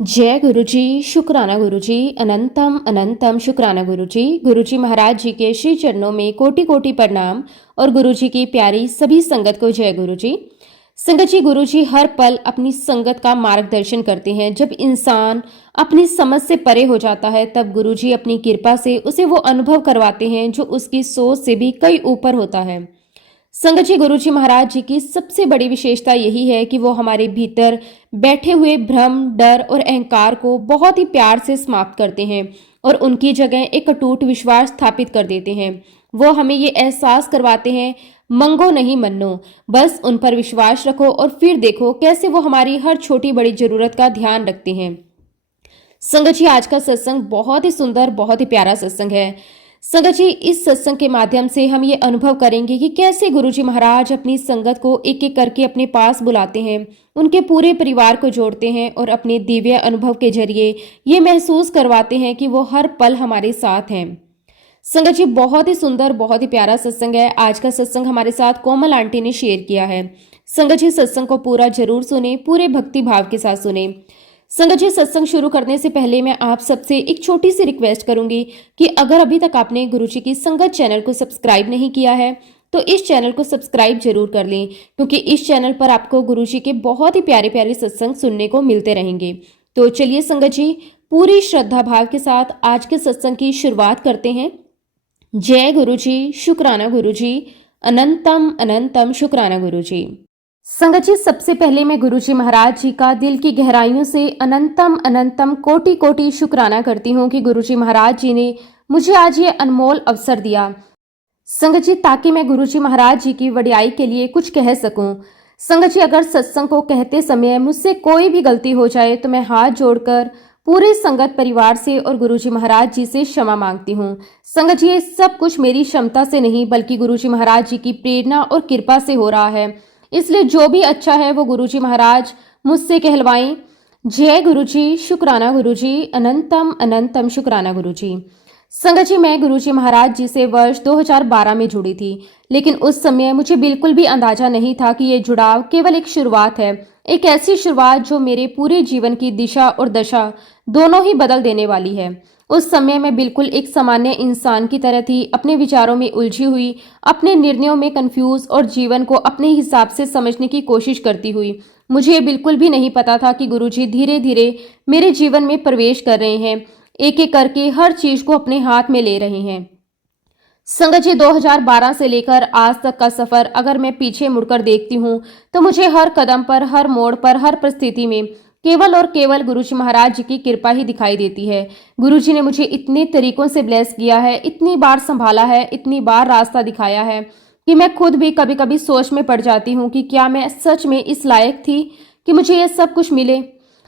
जय गुरु जी, शुक्राना गुरु जी, अनंतम अनंतम शुक्राना गुरु जी। गुरु जी महाराज जी के श्री चरणों में कोटि कोटि प्रणाम और गुरु जी की प्यारी सभी संगत को जय गुरु जी। संगत जी, गुरु जी हर पल अपनी संगत का मार्गदर्शन करते हैं। जब इंसान अपनी समझ से परे हो जाता है तब गुरु जी अपनी कृपा से उसे वो अनुभव करवाते हैं जो उसकी सोच से भी कई ऊपर होता है। संगत जी, गुरु जी महाराज जी की सबसे बड़ी विशेषता यही है कि वो हमारे भीतर बैठे हुए भ्रम, डर और अहंकार को बहुत ही प्यार से समाप्त करते हैं और उनकी जगह एक अटूट विश्वास स्थापित कर देते हैं। वो हमें ये एहसास करवाते हैं, मंगो नहीं मन्नो, बस उन पर विश्वास रखो और फिर देखो कैसे वो हमारी हर छोटी बड़ी जरूरत का ध्यान रखते हैं। संगत जी, आज का सत्संग बहुत ही सुंदर, बहुत ही प्यारा सत्संग है। संगत जी, इस सत्संग के माध्यम से हम ये अनुभव करेंगे कि कैसे गुरुजी महाराज अपनी संगत को एक एक करके अपने पास बुलाते हैं, उनके पूरे परिवार को जोड़ते हैं और अपने दिव्य अनुभव के जरिए ये महसूस करवाते हैं कि वो हर पल हमारे साथ हैं। संगत जी, बहुत ही सुंदर, बहुत ही प्यारा सत्संग है। आज का सत्संग हमारे साथ कोमल आंटी ने शेयर किया है। संगत जी, सत्संग को पूरा जरूर सुने, पूरे भक्ति भाव के साथ सुने। संगत जी, सत्संग शुरू करने से पहले मैं आप सबसे एक छोटी सी रिक्वेस्ट करूंगी कि अगर अभी तक आपने गुरुजी की संगत चैनल को सब्सक्राइब नहीं किया है तो इस चैनल को सब्सक्राइब जरूर कर लें, क्योंकि इस चैनल पर आपको गुरुजी के बहुत ही प्यारे प्यारे सत्संग सुनने को मिलते रहेंगे। तो चलिए संगत जी, पूरी श्रद्धा भाव के साथ आज के सत्संग की शुरुआत करते हैं। जय गुरु जी, शुक्राना गुरु जी, अनंतम अनंतम शुक्राना गुरु जी। संगत जी, सबसे पहले मैं गुरु जी महाराज जी का दिल की गहराइयों से अनंतम अनंतम कोटि कोटि शुक्राना करती हूँ कि गुरु जी महाराज जी ने मुझे आज ये अनमोल अवसर दिया। संगत जी, ताकि मैं गुरु जी महाराज जी की वडियाई के लिए कुछ कह सकूं। संगत जी, अगर सत्संग को कहते समय मुझसे कोई भी गलती हो जाए तो मैं हाथ जोड़कर पूरे संगत परिवार से और गुरु जी महाराज जी से क्षमा मांगती हूँ। संगत जी, ये सब कुछ मेरी क्षमता से नहीं बल्कि गुरु जी महाराज जी की प्रेरणा और कृपा से हो रहा है, इसलिए जो भी अच्छा है वो गुरुजी महाराज मुझसे कहलवाएं। जय गुरुजी, शुक्राना गुरुजी, अनंतम अनंतम शुक्राना गुरुजी। संगत जी, मैं गुरुजी महाराज जी से वर्ष 2012 में जुड़ी थी, लेकिन उस समय मुझे बिल्कुल भी अंदाजा नहीं था कि ये जुड़ाव केवल एक शुरुआत है, एक ऐसी शुरुआत जो मेरे पूरे जीवन की दिशा और दशा दोनों ही बदल देने वाली है। उस समय मैं बिल्कुल एक सामान्य इंसान की तरह थी, अपने विचारों में उलझी हुई, अपने निर्णयों में कंफ्यूज और जीवन को अपने हिसाब से समझने की कोशिश करती हुई। मुझे ये बिल्कुल भी नहीं पता था कि गुरुजी धीरे धीरे मेरे जीवन में प्रवेश कर रहे हैं, एक एक करके हर चीज को अपने हाथ में ले रहे हैं। संगत जी, 2012 से लेकर आज तक का सफर अगर मैं पीछे मुड़कर देखती हूँ तो मुझे हर कदम पर, हर मोड़ पर, हर परिस्थिति में केवल और केवल गुरुजी महाराज जी की कृपा ही दिखाई देती है। गुरुजी ने मुझे इतने तरीकों से ब्लेस किया है, इतनी बार संभाला है, इतनी बार रास्ता दिखाया है कि मैं खुद भी कभी कभी सोच में पड़ जाती हूँ कि क्या मैं सच में इस लायक थी कि मुझे ये सब कुछ मिले।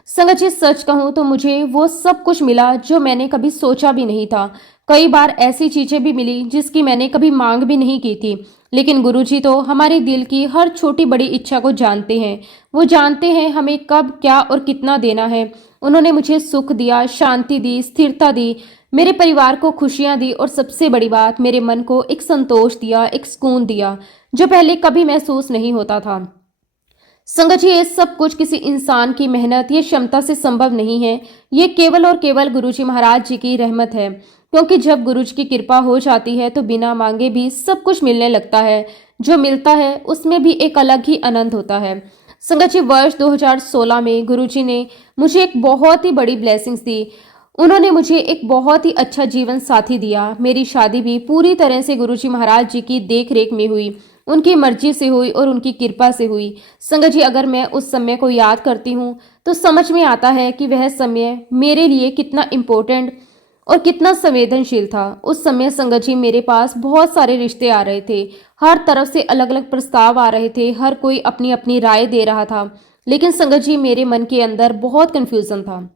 संगत जी, सच कहूँ तो मुझे वो सब कुछ मिला जो मैंने कभी सोचा भी नहीं था। कई बार ऐसी चीजें भी मिली जिसकी मैंने कभी मांग भी नहीं की थी, लेकिन गुरुजी तो हमारे दिल की हर छोटी बड़ी इच्छा को जानते हैं। वो जानते हैं हमें कब, क्या और कितना देना है। उन्होंने मुझे सुख दिया, शांति दी, स्थिरता दी, मेरे परिवार को खुशियां दी और सबसे बड़ी बात, मेरे मन को एक संतोष दिया, एक सुकून दिया जो पहले कभी महसूस नहीं होता था। संगत जी, ये सब कुछ किसी इंसान की मेहनत या क्षमता से संभव नहीं है, ये केवल और केवल गुरुजी महाराज जी की रहमत है। क्योंकि जब गुरुजी की कृपा हो जाती है तो बिना मांगे भी सब कुछ मिलने लगता है। जो मिलता है उसमें भी एक अलग ही आनंद होता है। संगत जी, वर्ष 2016 में गुरुजी ने मुझे एक बहुत ही बड़ी ब्लेसिंग्स दी। उन्होंने मुझे एक बहुत ही अच्छा जीवन साथी दिया। मेरी शादी भी पूरी तरह से गुरुजी महाराज जी की देख रेख में हुई, उनकी मर्जी से हुई और उनकी कृपा से हुई। संगत जी, अगर मैं उस समय को याद करती हूँ तो समझ में आता है कि वह समय मेरे लिए कितना इम्पोर्टेंट और कितना संवेदनशील था। उस समय संगत जी, मेरे पास बहुत सारे रिश्ते आ रहे थे, हर तरफ से अलग अलग प्रस्ताव आ रहे थे, हर कोई अपनी अपनी राय दे रहा था, लेकिन संगत जी, मेरे मन के अंदर बहुत कंफ्यूजन था।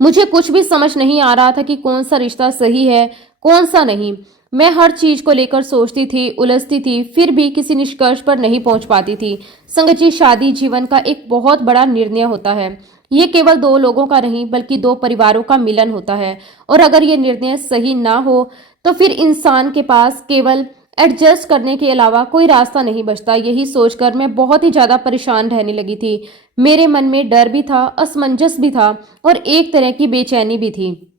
मुझे कुछ भी समझ नहीं आ रहा था कि कौन सा रिश्ता सही है, कौन सा नहीं। मैं हर चीज को लेकर सोचती थी, उलझती थी, फिर भी किसी निष्कर्ष पर नहीं पहुंच पाती थी। संगत जी, शादी जीवन का एक बहुत बड़ा निर्णय होता है। ये केवल दो लोगों का नहीं बल्कि दो परिवारों का मिलन होता है, और अगर ये निर्णय सही ना हो तो फिर इंसान के पास केवल एडजस्ट करने के अलावा कोई रास्ता नहीं बचता। यही सोचकर मैं बहुत ही ज्यादा परेशान रहने लगी थी। मेरे मन में डर भी था, असमंजस भी था और एक तरह की बेचैनी भी थी।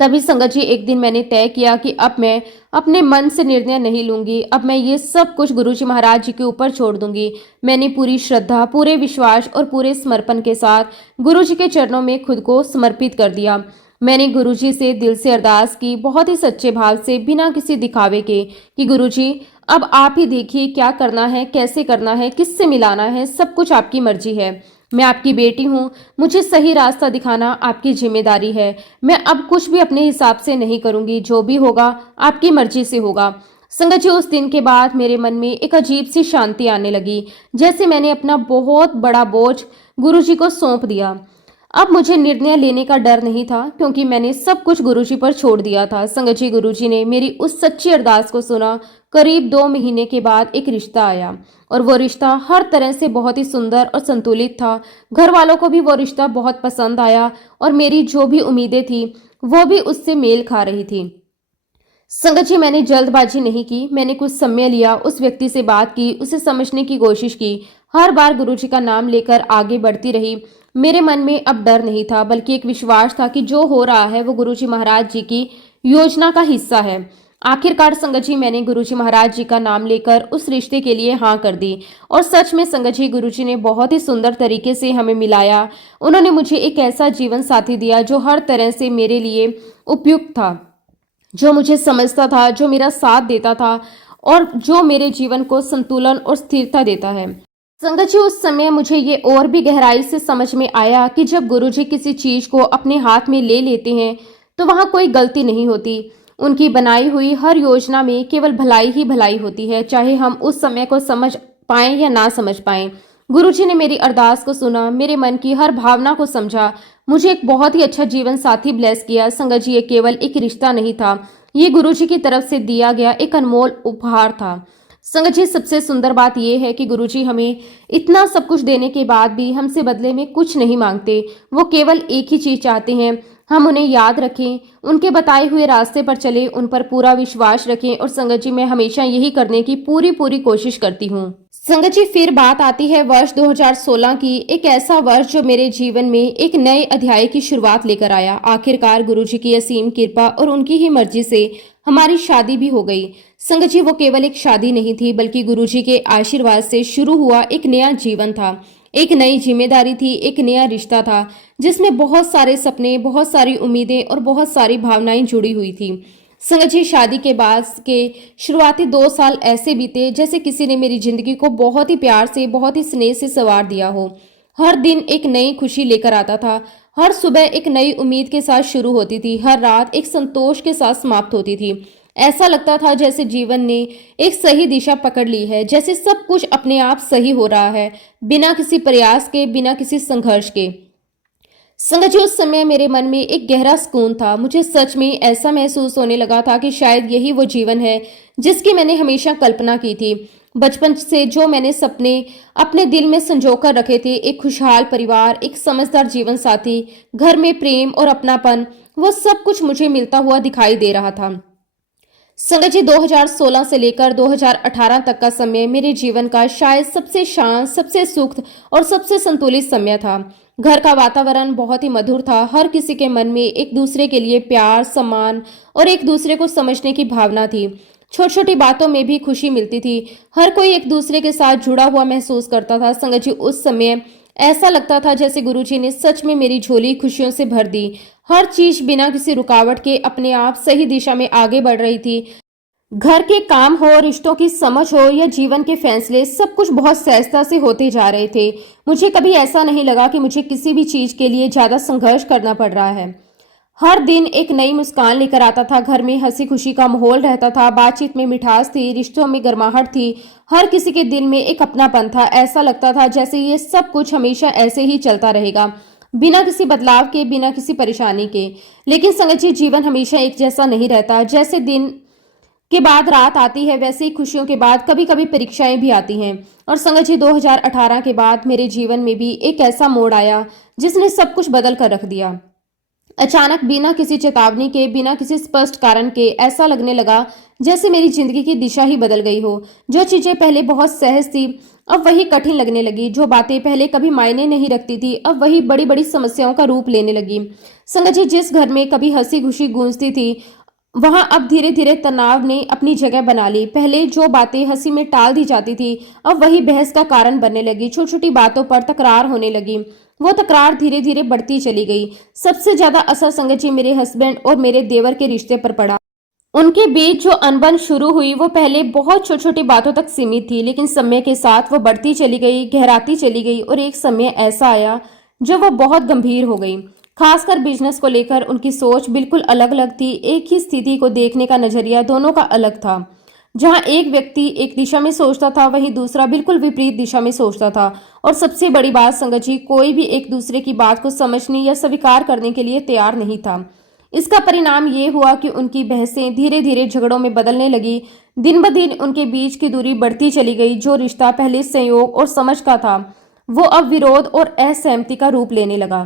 तभी संगत जी एक दिन मैंने तय किया कि अब मैं अपने मन से निर्णय नहीं लूंगी। अब मैं ये सब कुछ गुरुजी महाराज जी के ऊपर छोड़ दूंगी। मैंने पूरी श्रद्धा, पूरे विश्वास और पूरे समर्पण के साथ गुरुजी के चरणों में खुद को समर्पित कर दिया। मैंने गुरुजी से दिल से अरदास की, बहुत ही सच्चे भाव से, बिना किसी दिखावे के, कि गुरुजी अब आप ही देखिए क्या करना है, कैसे करना है, किससे मिलाना है, सब कुछ आपकी मर्जी है। मैं आपकी बेटी हूँ, मुझे सही रास्ता दिखाना आपकी जिम्मेदारी है। मैं अब कुछ भी अपने हिसाब से नहीं करूंगी, जो भी होगा आपकी मर्जी से होगा। संगत जी उस दिन के बाद मेरे मन में एक अजीब सी शांति आने लगी, जैसे मैंने अपना बहुत बड़ा बोझ गुरुजी को सौंप दिया। अब मुझे निर्णय लेने का डर नहीं था, क्योंकि मैंने सब कुछ गुरुजी पर छोड़ दिया था। संगत जी गुरुजी ने मेरी उस सच्ची अरदास को सुना। करीब 2 महीने के बाद एक रिश्ता आया और वो रिश्ता हर तरह से बहुत ही सुंदर और संतुलित था। घर वालों को भी वो रिश्ता बहुत पसंद आया और मेरी जो भी उम्मीदें थी वो भी उससे मेल खा रही थी। संगत जी मैंने जल्दबाजी नहीं की। मैंने कुछ समय लिया, उस व्यक्ति से बात की, उसे समझने की कोशिश की। हर बार गुरुजी का नाम लेकर आगे बढ़ती रही। मेरे मन में अब डर नहीं था, बल्कि एक विश्वास था कि जो हो रहा है वो गुरुजी महाराज जी की योजना का हिस्सा है। आखिरकार संगत जी मैंने गुरुजी महाराज जी का नाम लेकर उस रिश्ते के लिए हाँ कर दी। और सच में संगत जी गुरुजी ने बहुत ही सुंदर तरीके से हमें मिलाया। उन्होंने मुझे एक ऐसा जीवन साथी दिया जो हर तरह से मेरे लिए उपयुक्त था, जो मुझे समझता था, जो मेरा साथ देता था और जो मेरे जीवन को संतुलन और स्थिरता देता है। संगत जी उस समय मुझे ये और भी गहराई से समझ में आया कि जब गुरुजी किसी चीज को अपने हाथ में ले लेते हैं तो वहां कोई गलती नहीं होती। उनकी बनाई हुई हर योजना में केवल भलाई ही भलाई होती है, चाहे हम उस समय को समझ पाएं या ना समझ पाएं। गुरुजी ने मेरी अरदास को सुना, मेरे मन की हर भावना को समझा, मुझे एक बहुत ही अच्छा जीवन साथी ब्लेस किया। संगत जी ये केवल एक रिश्ता नहीं था, ये गुरुजी की तरफ से दिया गया एक अनमोल उपहार था। संगत जी सबसे सुंदर बात यह है कि गुरुजी हमें इतना सब कुछ देने के बाद भी हमसे बदले में कुछ नहीं मांगते। वो केवल एक ही चीज चाहते हैं, हम उन्हें याद रखें, उनके बताए हुए रास्ते पर चलें, उन पर पूरा विश्वास रखें। और संगत जी मैं हमेशा यही करने की पूरी पूरी कोशिश करती हूँ। संगत जी फिर बात आती है वर्ष 2016 की, एक ऐसा वर्ष जो मेरे जीवन में एक नए अध्याय की शुरुआत लेकर आया। आखिरकार गुरुजी की असीम कृपा और उनकी ही मर्जी से हमारी शादी भी हो गई। संगत जी वो केवल एक शादी नहीं थी, बल्कि गुरुजी के आशीर्वाद से शुरू हुआ एक नया जीवन था, एक नई जिम्मेदारी थी, एक नया रिश्ता था जिसमें बहुत सारे सपने, बहुत सारी उम्मीदें और बहुत सारी भावनाएं जुड़ी हुई थी। संगत जी शादी के बाद के शुरुआती 2 साल ऐसे बीते जैसे किसी ने मेरी जिंदगी को बहुत ही प्यार से, बहुत ही स्नेह से संवार दिया हो। हर दिन एक नई खुशी लेकर आता था, हर सुबह एक नई उम्मीद के साथ शुरू होती थी, हर रात एक संतोष के साथ समाप्त होती थी। ऐसा लगता था जैसे जीवन ने एक सही दिशा पकड़ ली है, जैसे सब कुछ अपने आप सही हो रहा है, बिना किसी प्रयास के, बिना किसी संघर्ष के। संगत जी उस समय मेरे मन में एक गहरा सुकून था। मुझे सच में ऐसा महसूस होने लगा था कि शायद यही वो जीवन है जिसकी मैंने हमेशा कल्पना की थी। बचपन से जो मैंने सपने अपने दिल में संजोकर रखे थे, एक खुशहाल परिवार, एक समझदार जीवन साथी, घर में प्रेम और अपनापन, वो सब कुछ मुझे मिलता हुआ दिखाई दे रहा था। संगत जी 2016 से लेकर 2018 तक का समय मेरे जीवन का शायद सबसे शांत, सबसे सुख और सबसे संतुलित समय था। घर का वातावरण बहुत ही मधुर था। हर किसी के मन में एक दूसरे के लिए प्यार, सम्मान और एक दूसरे को समझने की भावना थी। छोटी छोटी बातों में भी खुशी मिलती थी। हर कोई एक दूसरे के साथ जुड़ा हुआ महसूस करता था। संगत जी उस समय ऐसा लगता था जैसे गुरुजी ने सच में मेरी झोली खुशियों से भर दी। हर चीज बिना किसी रुकावट के अपने आप सही दिशा में आगे बढ़ रही थी। घर के काम हो, रिश्तों की समझ हो या जीवन के फैसले, सब कुछ बहुत सहजता से होते जा रहे थे। मुझे कभी ऐसा नहीं लगा कि मुझे किसी भी चीज के लिए ज्यादा संघर्ष करना पड़ रहा है। हर दिन एक नई मुस्कान लेकर आता था। घर में हंसी खुशी का माहौल रहता था, बातचीत में मिठास थी, रिश्तों में गर्माहट थी, हर किसी के दिल में एक अपनापन था। ऐसा लगता था जैसे ये सब कुछ हमेशा ऐसे ही चलता रहेगा, बिना किसी बदलाव के, बिना किसी परेशानी के। लेकिन संगत जी जीवन हमेशा एक जैसा नहीं रहता। जैसे दिन के बाद रात आती है, वैसे ही खुशियों के बाद कभी कभी परीक्षाएं भी आती हैं। और संगत जी 2018 के बाद मेरे जीवन में भी एक ऐसा मोड़ आया जिसने सब कुछ बदल कर रख दिया। अचानक बिना किसी चेतावनी के, बिना किसी स्पष्ट कारण के ऐसा लगने लगा जैसे मेरी जिंदगी की दिशा ही बदल गई हो। जो चीजें पहले बहुत सहज थी अब वही कठिन लगने लगी। जो बातें पहले कभी मायने नहीं रखती थी अब वही बड़ी बड़ी समस्याओं का रूप लेने लगी। संगत जी, जिस घर में कभी हंसी खुशी गूंजती थी वहां अब धीरे धीरे तनाव ने अपनी जगह बना ली। पहले जो बातें हंसी में टाल दी जाती थी अब वही बहस का कारण बनने लगी। छोटी छोटी बातों पर तकरार होने लगी। वो तकरार धीरे धीरे बढ़ती चली गई। सबसे ज्यादा असर संगत जी मेरे हस्बैंड और मेरे देवर के रिश्ते पर पड़ा। उनके बीच जो अनबन शुरू हुई वो पहले बहुत छोटी छोटी बातों तक सीमित थी, लेकिन समय के साथ वो बढ़ती चली गई, गहराती चली गई और एक समय ऐसा आया जब वो बहुत गंभीर हो गई। खासकर बिजनेस को लेकर उनकी सोच बिल्कुल अलग अलग थी। एक ही स्थिति को देखने का नजरिया दोनों का अलग था। जहां एक व्यक्ति एक दिशा में सोचता था वहीं दूसरा बिल्कुल विपरीत दिशा में सोचता था। और सबसे बड़ी बात संगत जी, कोई भी एक दूसरे की बात को समझने या स्वीकार करने के लिए तैयार नहीं था। इसका परिणाम ये हुआ कि उनकी बहसें धीरे धीरे झगड़ों में बदलने लगी। दिन ब दिन उनके बीच की दूरी बढ़ती चली गई। जो रिश्ता पहले संयोग और समझ का था वो अब विरोध और असहमति का रूप लेने लगा।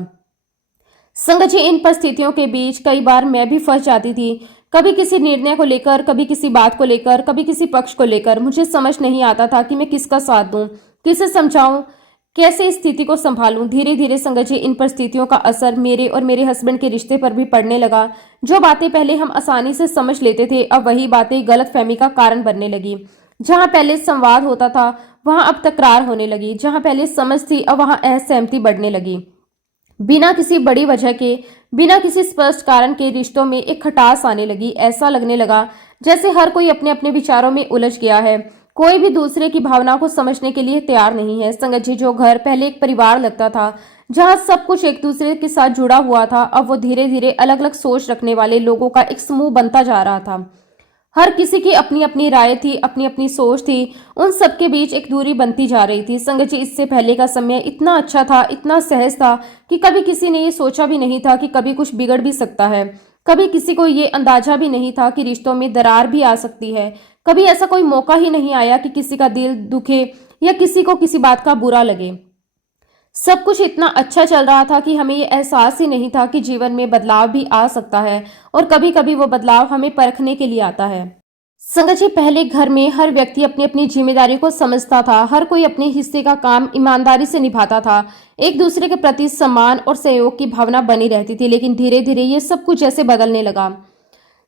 संगत जी, इन परिस्थितियों के बीच कई बार मैं भी फंस जाती थी। कभी किसी निर्णय को लेकर, कभी किसी बात को लेकर, कभी किसी पक्ष को लेकर मुझे समझ नहीं आता था कि मैं किसका साथ दूं, किसे समझाऊं, कैसे इस स्थिति को संभालूं। धीरे धीरे संगत जी इन परिस्थितियों का असर मेरे और मेरे हस्बैंड के रिश्ते पर भी पड़ने लगा। जो बातें पहले हम आसानी से समझ लेते थे अब वही बातें गलतफहमी का कारण बनने लगी। जहां पहले संवाद होता था वहां अब तकरार होने लगी। जहां पहले समझ थी अब वहां असहमति बढ़ने लगी। बिना किसी बड़ी वजह के, बिना किसी स्पष्ट कारण के रिश्तों में एक खटास आने लगी। ऐसा लगने लगा जैसे हर कोई अपने अपने विचारों में उलझ गया है। कोई भी दूसरे की भावना को समझने के लिए तैयार नहीं है। संगत जी, जो घर पहले एक परिवार लगता था जहां सब कुछ एक दूसरे के साथ जुड़ा हुआ था अब वो धीरे धीरे अलग अलग सोच रखने वाले लोगों का एक समूह बनता जा रहा था। हर किसी की अपनी अपनी राय थी, अपनी अपनी सोच थी। उन सबके बीच एक दूरी बनती जा रही थी। संगत जी, इससे पहले का समय इतना अच्छा था, इतना सहज था कि कभी किसी ने ये सोचा भी नहीं था कि कभी कुछ बिगड़ भी सकता है। कभी किसी को ये अंदाजा भी नहीं था कि रिश्तों में दरार भी आ सकती है। कभी ऐसा कोई मौका ही नहीं आया कि किसी का दिल दुखे या किसी को किसी बात का बुरा लगे। सब कुछ इतना अच्छा चल रहा था कि हमें ये एहसास ही नहीं था कि जीवन में बदलाव भी आ सकता है और कभी कभी वो बदलाव हमें परखने के लिए आता है। संगत जी, पहले घर में हर व्यक्ति अपनी अपनी जिम्मेदारी को समझता था। हर कोई अपने हिस्से का काम ईमानदारी से निभाता था। एक दूसरे के प्रति सम्मान और सहयोग की भावना बनी रहती थी। लेकिन धीरे धीरे ये सब कुछ ऐसे बदलने लगा।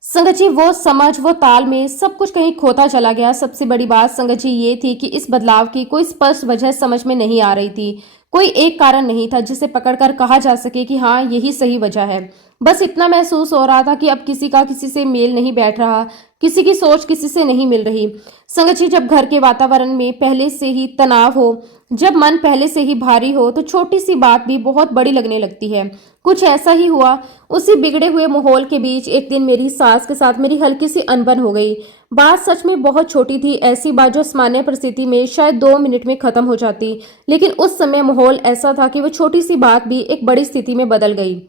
संगत जी, वो समझ, वो तालमेल, सब कुछ कहीं खोता चला गया। सबसे बड़ी बात संगत जी ये थी कि इस बदलाव की कोई स्पष्ट वजह समझ में नहीं आ रही थी। कोई एक कारण नहीं था जिसे पकड़कर कहा जा सके कि हाँ यही सही वजह है। बस इतना महसूस हो रहा था कि अब किसी का किसी से मेल नहीं बैठ रहा, किसी की सोच किसी से नहीं मिल रही। संगत जी, जब घर के वातावरण में पहले से ही तनाव हो, जब मन पहले से ही भारी हो तो छोटी सी बात भी बहुत बड़ी लगने लगती है। कुछ ऐसा ही हुआ। उसी बिगड़े हुए माहौल के बीच एक दिन मेरी सास के साथ मेरी हल्की सी अनबन हो गई। बात सच में बहुत छोटी थी, ऐसी बात जो सामान्य परिस्थिति में शायद 2 मिनट में खत्म हो जाती। लेकिन उस समय माहौल ऐसा था कि वो छोटी सी बात भी एक बड़ी स्थिति में बदल गई।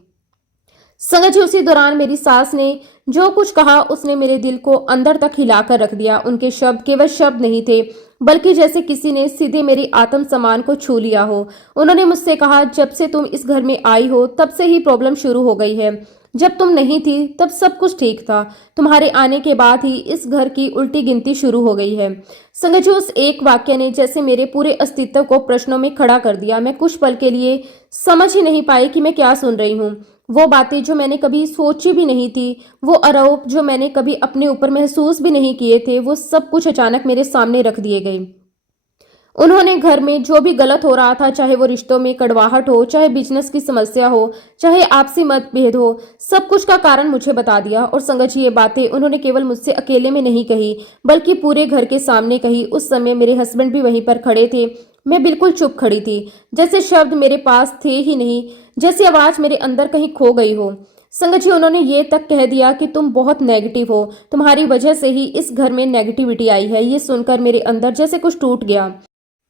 संगत जी, उसी दौरान मेरी सास ने जो कुछ कहा उसने मेरे दिल को अंदर तक हिलाकर रख दिया। उनके शब्द केवल शब्द नहीं थे बल्कि जैसे किसी ने सीधे मेरी आत्म सम्मान को छू लिया हो। उन्होंने मुझसे कहा, जब से तुम इस घर में आई हो तब से ही प्रॉब्लम शुरू हो गई है। जब तुम नहीं थी तब सब कुछ ठीक था। तुम्हारे आने के बाद ही इस घर की उल्टी गिनती शुरू हो गई है। संगत जी, उस एक वाक्य ने जैसे मेरे पूरे अस्तित्व को प्रश्नों में खड़ा कर दिया। मैं कुछ पल के लिए समझ ही नहीं पाई कि मैं क्या सुन रही हूँ। वो बातें जो मैंने कभी सोची भी नहीं थी, वो आरोप जो मैंने कभी अपने ऊपर महसूस भी नहीं किए थे, वो सब कुछ अचानक मेरे सामने रख दिए गए। उन्होंने घर में जो भी गलत हो रहा था, चाहे वो रिश्तों में कड़वाहट हो, चाहे बिजनेस की समस्या हो, चाहे आपसी मतभेद हो, सब कुछ का कारण मुझे बता दिया। और संगत जी, ये बातें उन्होंने केवल मुझसे अकेले में नहीं कही बल्कि पूरे घर के सामने कही। उस समय मेरे हस्बैंड भी वहीं पर खड़े थे। मैं बिल्कुल चुप खड़ी थी, जैसे शब्द मेरे पास थे ही नहीं, जैसी आवाज मेरे अंदर कहीं खो गई हो। संगत जी, उन्होंने ये तक कह दिया कि तुम बहुत नेगेटिव हो, तुम्हारी वजह से ही इस घर में नेगेटिविटी आई है। ये सुनकर मेरे अंदर जैसे कुछ टूट गया,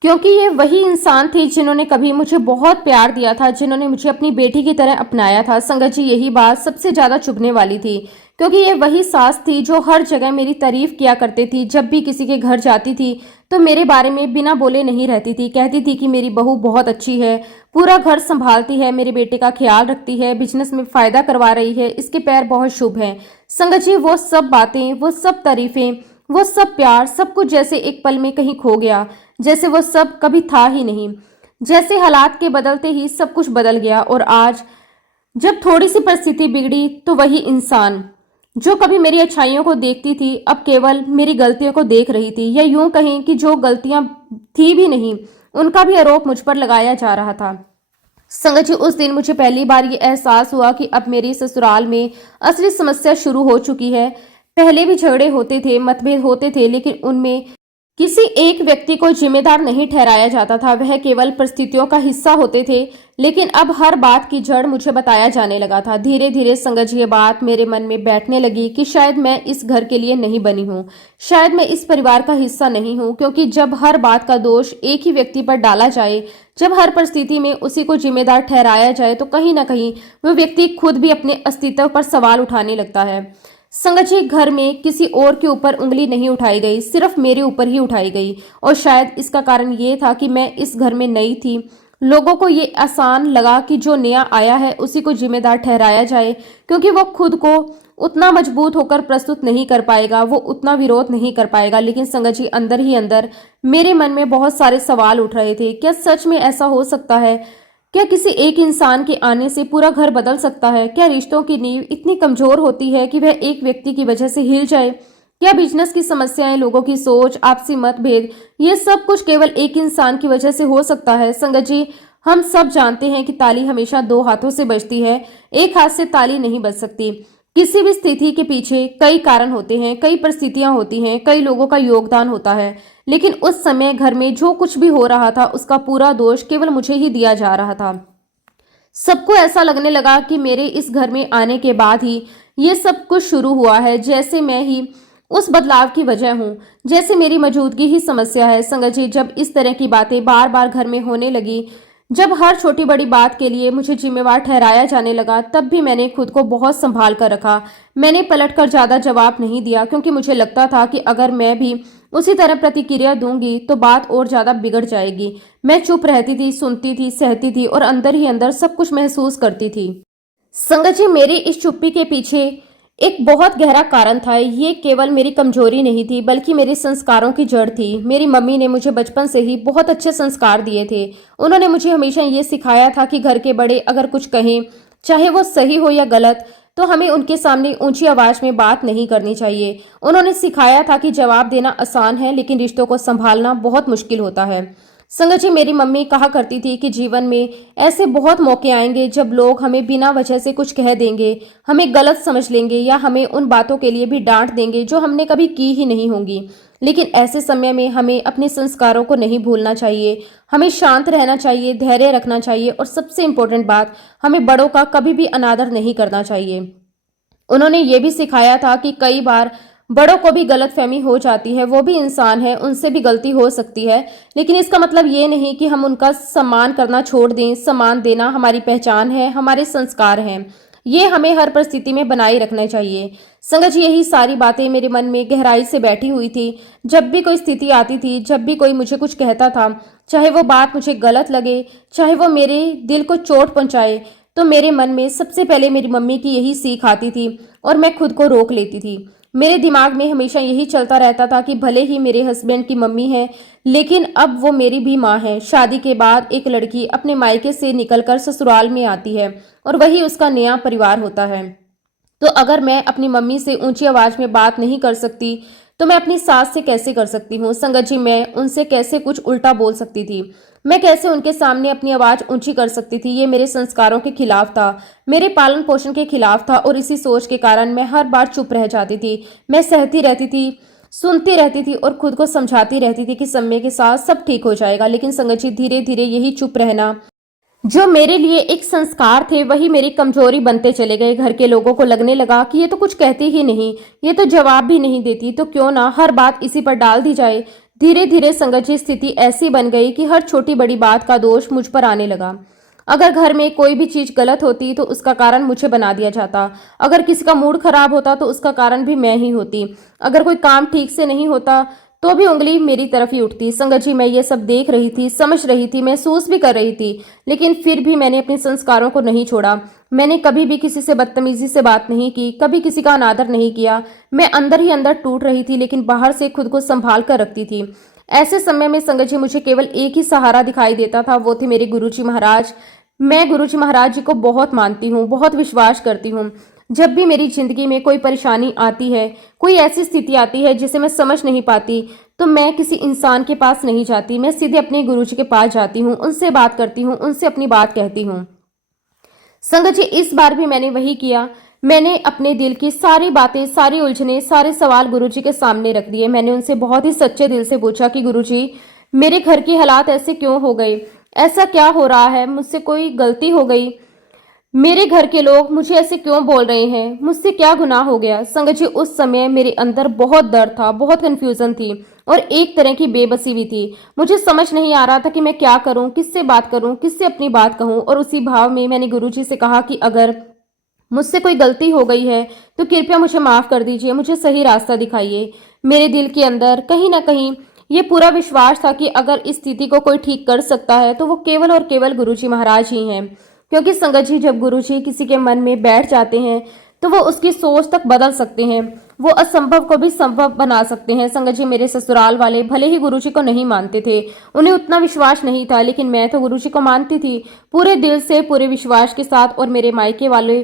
क्योंकि ये वही इंसान थी जिन्होंने कभी मुझे बहुत प्यार दिया था, जिन्होंने मुझे अपनी बेटी की तरह अपनाया था। संगत जी, यही बात सबसे ज्यादा चुभने वाली थी, क्योंकि ये वही सास थी जो हर जगह मेरी तारीफ किया करती थी। जब भी किसी के घर जाती थी तो मेरे बारे में बिना बोले नहीं रहती थी, कहती थी कि मेरी बहू बहुत अच्छी है, पूरा घर संभालती है, मेरे बेटे का ख्याल रखती है, बिजनेस में फायदा करवा रही है, इसके पैर बहुत शुभ हैं। संगत जी, वो सब बातें, वो सब तारीफें, वो सब प्यार, सब कुछ जैसे एक पल में कहीं खो गया, जैसे वो सब कभी था ही नहीं। जैसे हालात के बदलते ही सब कुछ बदल गया। और आज जब थोड़ी सी परिस्थिति बिगड़ी तो वही इंसान जो कभी मेरी अच्छाइयों को देखती थी अब केवल मेरी गलतियों को देख रही थी, या यूं कहें कि जो गलतियां थी भी नहीं उनका भी आरोप मुझ पर लगाया जा रहा था। संगत जी, उस दिन मुझे पहली बार ये एहसास हुआ कि अब मेरी ससुराल में असली समस्या शुरू हो चुकी है। पहले भी झगड़े होते थे, मतभेद होते थे, लेकिन उनमें किसी एक व्यक्ति को जिम्मेदार नहीं ठहराया जाता था, वह केवल परिस्थितियों का हिस्सा होते थे। लेकिन अब हर बात की जड़ मुझे बताया जाने लगा था। धीरे धीरे संगत जी, ये बात मेरे मन में बैठने लगी कि शायद मैं इस घर के लिए नहीं बनी हूँ, शायद मैं इस परिवार का हिस्सा नहीं हूँ। क्योंकि जब हर बात का दोष एक ही व्यक्ति पर डाला जाए, जब हर परिस्थिति में उसी को जिम्मेदार ठहराया जाए, तो कहीं ना कहीं वह व्यक्ति खुद भी अपने अस्तित्व पर सवाल उठाने लगता है। संगत जी, घर में किसी और के ऊपर उंगली नहीं उठाई गई, सिर्फ मेरे ऊपर ही उठाई गई। और शायद इसका कारण ये था कि मैं इस घर में नई थी। लोगों को ये आसान लगा कि जो नया आया है उसी को जिम्मेदार ठहराया जाए, क्योंकि वो खुद को उतना मजबूत होकर प्रस्तुत नहीं कर पाएगा, वो उतना विरोध नहीं कर पाएगा। लेकिन संगत जी, अंदर ही अंदर मेरे मन में बहुत सारे सवाल उठ रहे थे। क्या सच में ऐसा हो सकता है? क्या किसी एक इंसान के आने से पूरा घर बदल सकता है? क्या रिश्तों की नींव इतनी कमजोर होती है कि वह एक व्यक्ति की वजह से हिल जाए? क्या बिजनेस की समस्याएं, लोगों की सोच, आपसी मतभेद, ये सब कुछ केवल एक इंसान की वजह से हो सकता है? संगत जी, हम सब जानते हैं कि ताली हमेशा दो हाथों से बजती है, एक हाथ से ताली नहीं बज सकती। किसी भी स्थिति के पीछे कई कारण होते हैं, कई परिस्थितियां होती हैं, कई लोगों का योगदान होता है। लेकिन उस समय घर में जो कुछ भी हो रहा था उसका पूरा दोष केवल मुझे ही दिया जा रहा था। सबको ऐसा लगने लगा कि मेरे इस घर में आने के बाद ही ये सब कुछ शुरू हुआ है, जैसे मैं ही उस बदलाव की वजह हूँ, जैसे मेरी मौजूदगी ही समस्या है। संगत जी, जब इस तरह की बातें बार बार घर में होने लगी, जब हर छोटी बड़ी बात के लिए मुझे जिम्मेवार ठहराया जाने लगा, तब भी मैंने खुद को बहुत संभाल कर रखा। मैंने पलटकर ज्यादा जवाब नहीं दिया, क्योंकि मुझे लगता था कि अगर मैं भी उसी तरह प्रतिक्रिया दूंगी तो बात और ज्यादा बिगड़ जाएगी। मैं चुप रहती थी, सुनती थी, सहती थी और अंदर ही अंदर सब कुछ महसूस करती थी। संगत जी, मेरी इस चुप्पी के पीछे एक बहुत गहरा कारण था। ये केवल मेरी कमजोरी नहीं थी, बल्कि मेरे संस्कारों की जड़ थी। मेरी मम्मी ने मुझे बचपन से ही बहुत अच्छे संस्कार दिए थे। उन्होंने मुझे हमेशा ये सिखाया था कि घर के बड़े अगर कुछ कहें, चाहे वो सही हो या गलत, तो हमें उनके सामने ऊंची आवाज में बात नहीं करनी चाहिए। उन्होंने सिखाया था कि जवाब देना आसान है, लेकिन रिश्तों को संभालना बहुत मुश्किल होता है। संगत जी, मेरी मम्मी कहा करती थी कि जीवन में ऐसे बहुत मौके आएंगे जब लोग हमें बिना वजह से कुछ कह देंगे, हमें गलत समझ लेंगे, या हमें उन बातों के लिए भी डांट देंगे जो हमने कभी की ही नहीं होंगी। लेकिन ऐसे समय में हमें अपने संस्कारों को नहीं भूलना चाहिए, हमें शांत रहना चाहिए, धैर्य रखना चाहिए, और सबसे इम्पोर्टेंट बात, हमें बड़ों का कभी भी अनादर नहीं करना चाहिए। उन्होंने ये भी सिखाया था कि कई बार बड़ों को भी गलतफहमी हो जाती है, वो भी इंसान है, उनसे भी गलती हो सकती है। लेकिन इसका मतलब ये नहीं कि हम उनका सम्मान करना छोड़ दें। सम्मान देना हमारी पहचान है, हमारे संस्कार हैं, ये हमें हर परिस्थिति में बनाए रखना चाहिए। संगत जी, यही सारी बातें मेरे मन में गहराई से बैठी हुई थी। जब भी कोई स्थिति आती थी, जब भी कोई मुझे कुछ कहता था, चाहे वो बात मुझे गलत लगे, चाहे वो मेरे दिल को चोट पहुंचाए, तो मेरे मन में सबसे पहले मेरी मम्मी की यही सीख आती थी और मैं खुद को रोक लेती थी। मेरे दिमाग में हमेशा यही चलता रहता था कि भले ही मेरे हस्बैंड की मम्मी है, लेकिन अब वो मेरी भी माँ है। शादी के बाद एक लड़की अपने मायके से निकलकर ससुराल में आती है और वही उसका नया परिवार होता है। तो अगर मैं अपनी मम्मी से ऊंची आवाज में बात नहीं कर सकती, तो मैं अपनी सास से कैसे कर सकती हूँ? संगत जी, मैं उनसे कैसे कुछ उल्टा बोल सकती थी? मैं कैसे उनके सामने अपनी आवाज ऊंची कर सकती थी? ये मेरे संस्कारों के खिलाफ था, मेरे पालन पोषण के खिलाफ था, और इसी सोच के कारण मैं हर बार चुप रह जाती थी। मैं सहती रहती थी, सुनती रहती थी और खुद को समझाती रहती थी कि समय के साथ सब ठीक हो जाएगा। लेकिन संगत जी, धीरे धीरे यही चुप रहना जो मेरे लिए एक संस्कार थे, वही मेरी कमजोरी बनते चले गए। घर के लोगों को लगने लगा कि ये तो कुछ कहती ही नहीं, ये तो जवाब भी नहीं देती, तो क्यों ना हर बात इसी पर डाल दी जाए। धीरे धीरे संगत जी, स्थिति ऐसी बन गई कि हर छोटी बड़ी बात का दोष मुझ पर आने लगा। अगर घर में कोई भी चीज गलत होती तो उसका कारण मुझे बना दिया जाता। अगर किसी का मूड खराब होता तो उसका कारण भी मैं ही होती। अगर कोई काम ठीक से नहीं होता तो भी उंगली मेरी तरफ ही उठती। संगत जी, मैं ये सब देख रही थी, समझ रही थी, महसूस भी कर रही थी, लेकिन फिर भी मैंने अपने संस्कारों को नहीं छोड़ा। मैंने कभी भी किसी से बदतमीजी से बात नहीं की, कभी किसी का अनादर नहीं किया। मैं अंदर ही अंदर टूट रही थी, लेकिन बाहर से खुद को संभाल कर रखती थी। ऐसे समय में संगत जी, मुझे केवल एक ही सहारा दिखाई देता था, वो थे मेरे गुरुजी महाराज। मैं गुरुजी महाराज जी को बहुत मानती हूँ, बहुत विश्वास करती हूँ। जब भी मेरी जिंदगी में कोई परेशानी आती है, कोई ऐसी स्थिति आती है जिसे मैं समझ नहीं पाती, तो मैं किसी इंसान के पास नहीं जाती, मैं सीधे अपने गुरुजी के पास जाती हूँ, उनसे बात करती हूँ, उनसे अपनी बात कहती हूँ। संगत जी, इस बार भी मैंने वही किया। मैंने अपने दिल की सारी बातें, सारी उलझने, सारे सवाल गुरुजी के सामने रख दिए। मैंने उनसे बहुत ही सच्चे दिल से पूछा कि गुरुजी, मेरे घर के हालात ऐसे क्यों हो गए? ऐसा क्या हो रहा है? मुझसे कोई गलती हो गई? मेरे घर के लोग मुझे ऐसे क्यों बोल रहे हैं? मुझसे क्या गुनाह हो गया? संगत जी, उस समय मेरे अंदर बहुत दर्द था, बहुत कंफ्यूजन थी और एक तरह की बेबसी भी थी। मुझे समझ नहीं आ रहा था कि मैं क्या करूं, किससे बात करूं, किससे अपनी बात कहूं। और उसी भाव में मैंने गुरुजी से कहा कि अगर मुझसे कोई गलती हो गई है तो कृपया मुझे माफ कर दीजिए, मुझे सही रास्ता दिखाइए। मेरे दिल के अंदर कहीं ना कहीं ये पूरा विश्वास था कि अगर इस स्थिति को कोई ठीक कर सकता है तो वो केवल और केवल गुरुजी महाराज ही हैं। क्योंकि संगत जी, जब गुरुजी किसी के मन में बैठ जाते हैं तो वो उसकी सोच तक बदल सकते हैं, वो असंभव को भी संभव बना सकते हैं। संगत जी, मेरे ससुराल वाले भले ही गुरुजी को नहीं मानते थे, उन्हें उतना विश्वास नहीं था, लेकिन मैं तो गुरुजी को मानती थी पूरे दिल से, पूरे विश्वास के साथ। और मेरे मायके वाले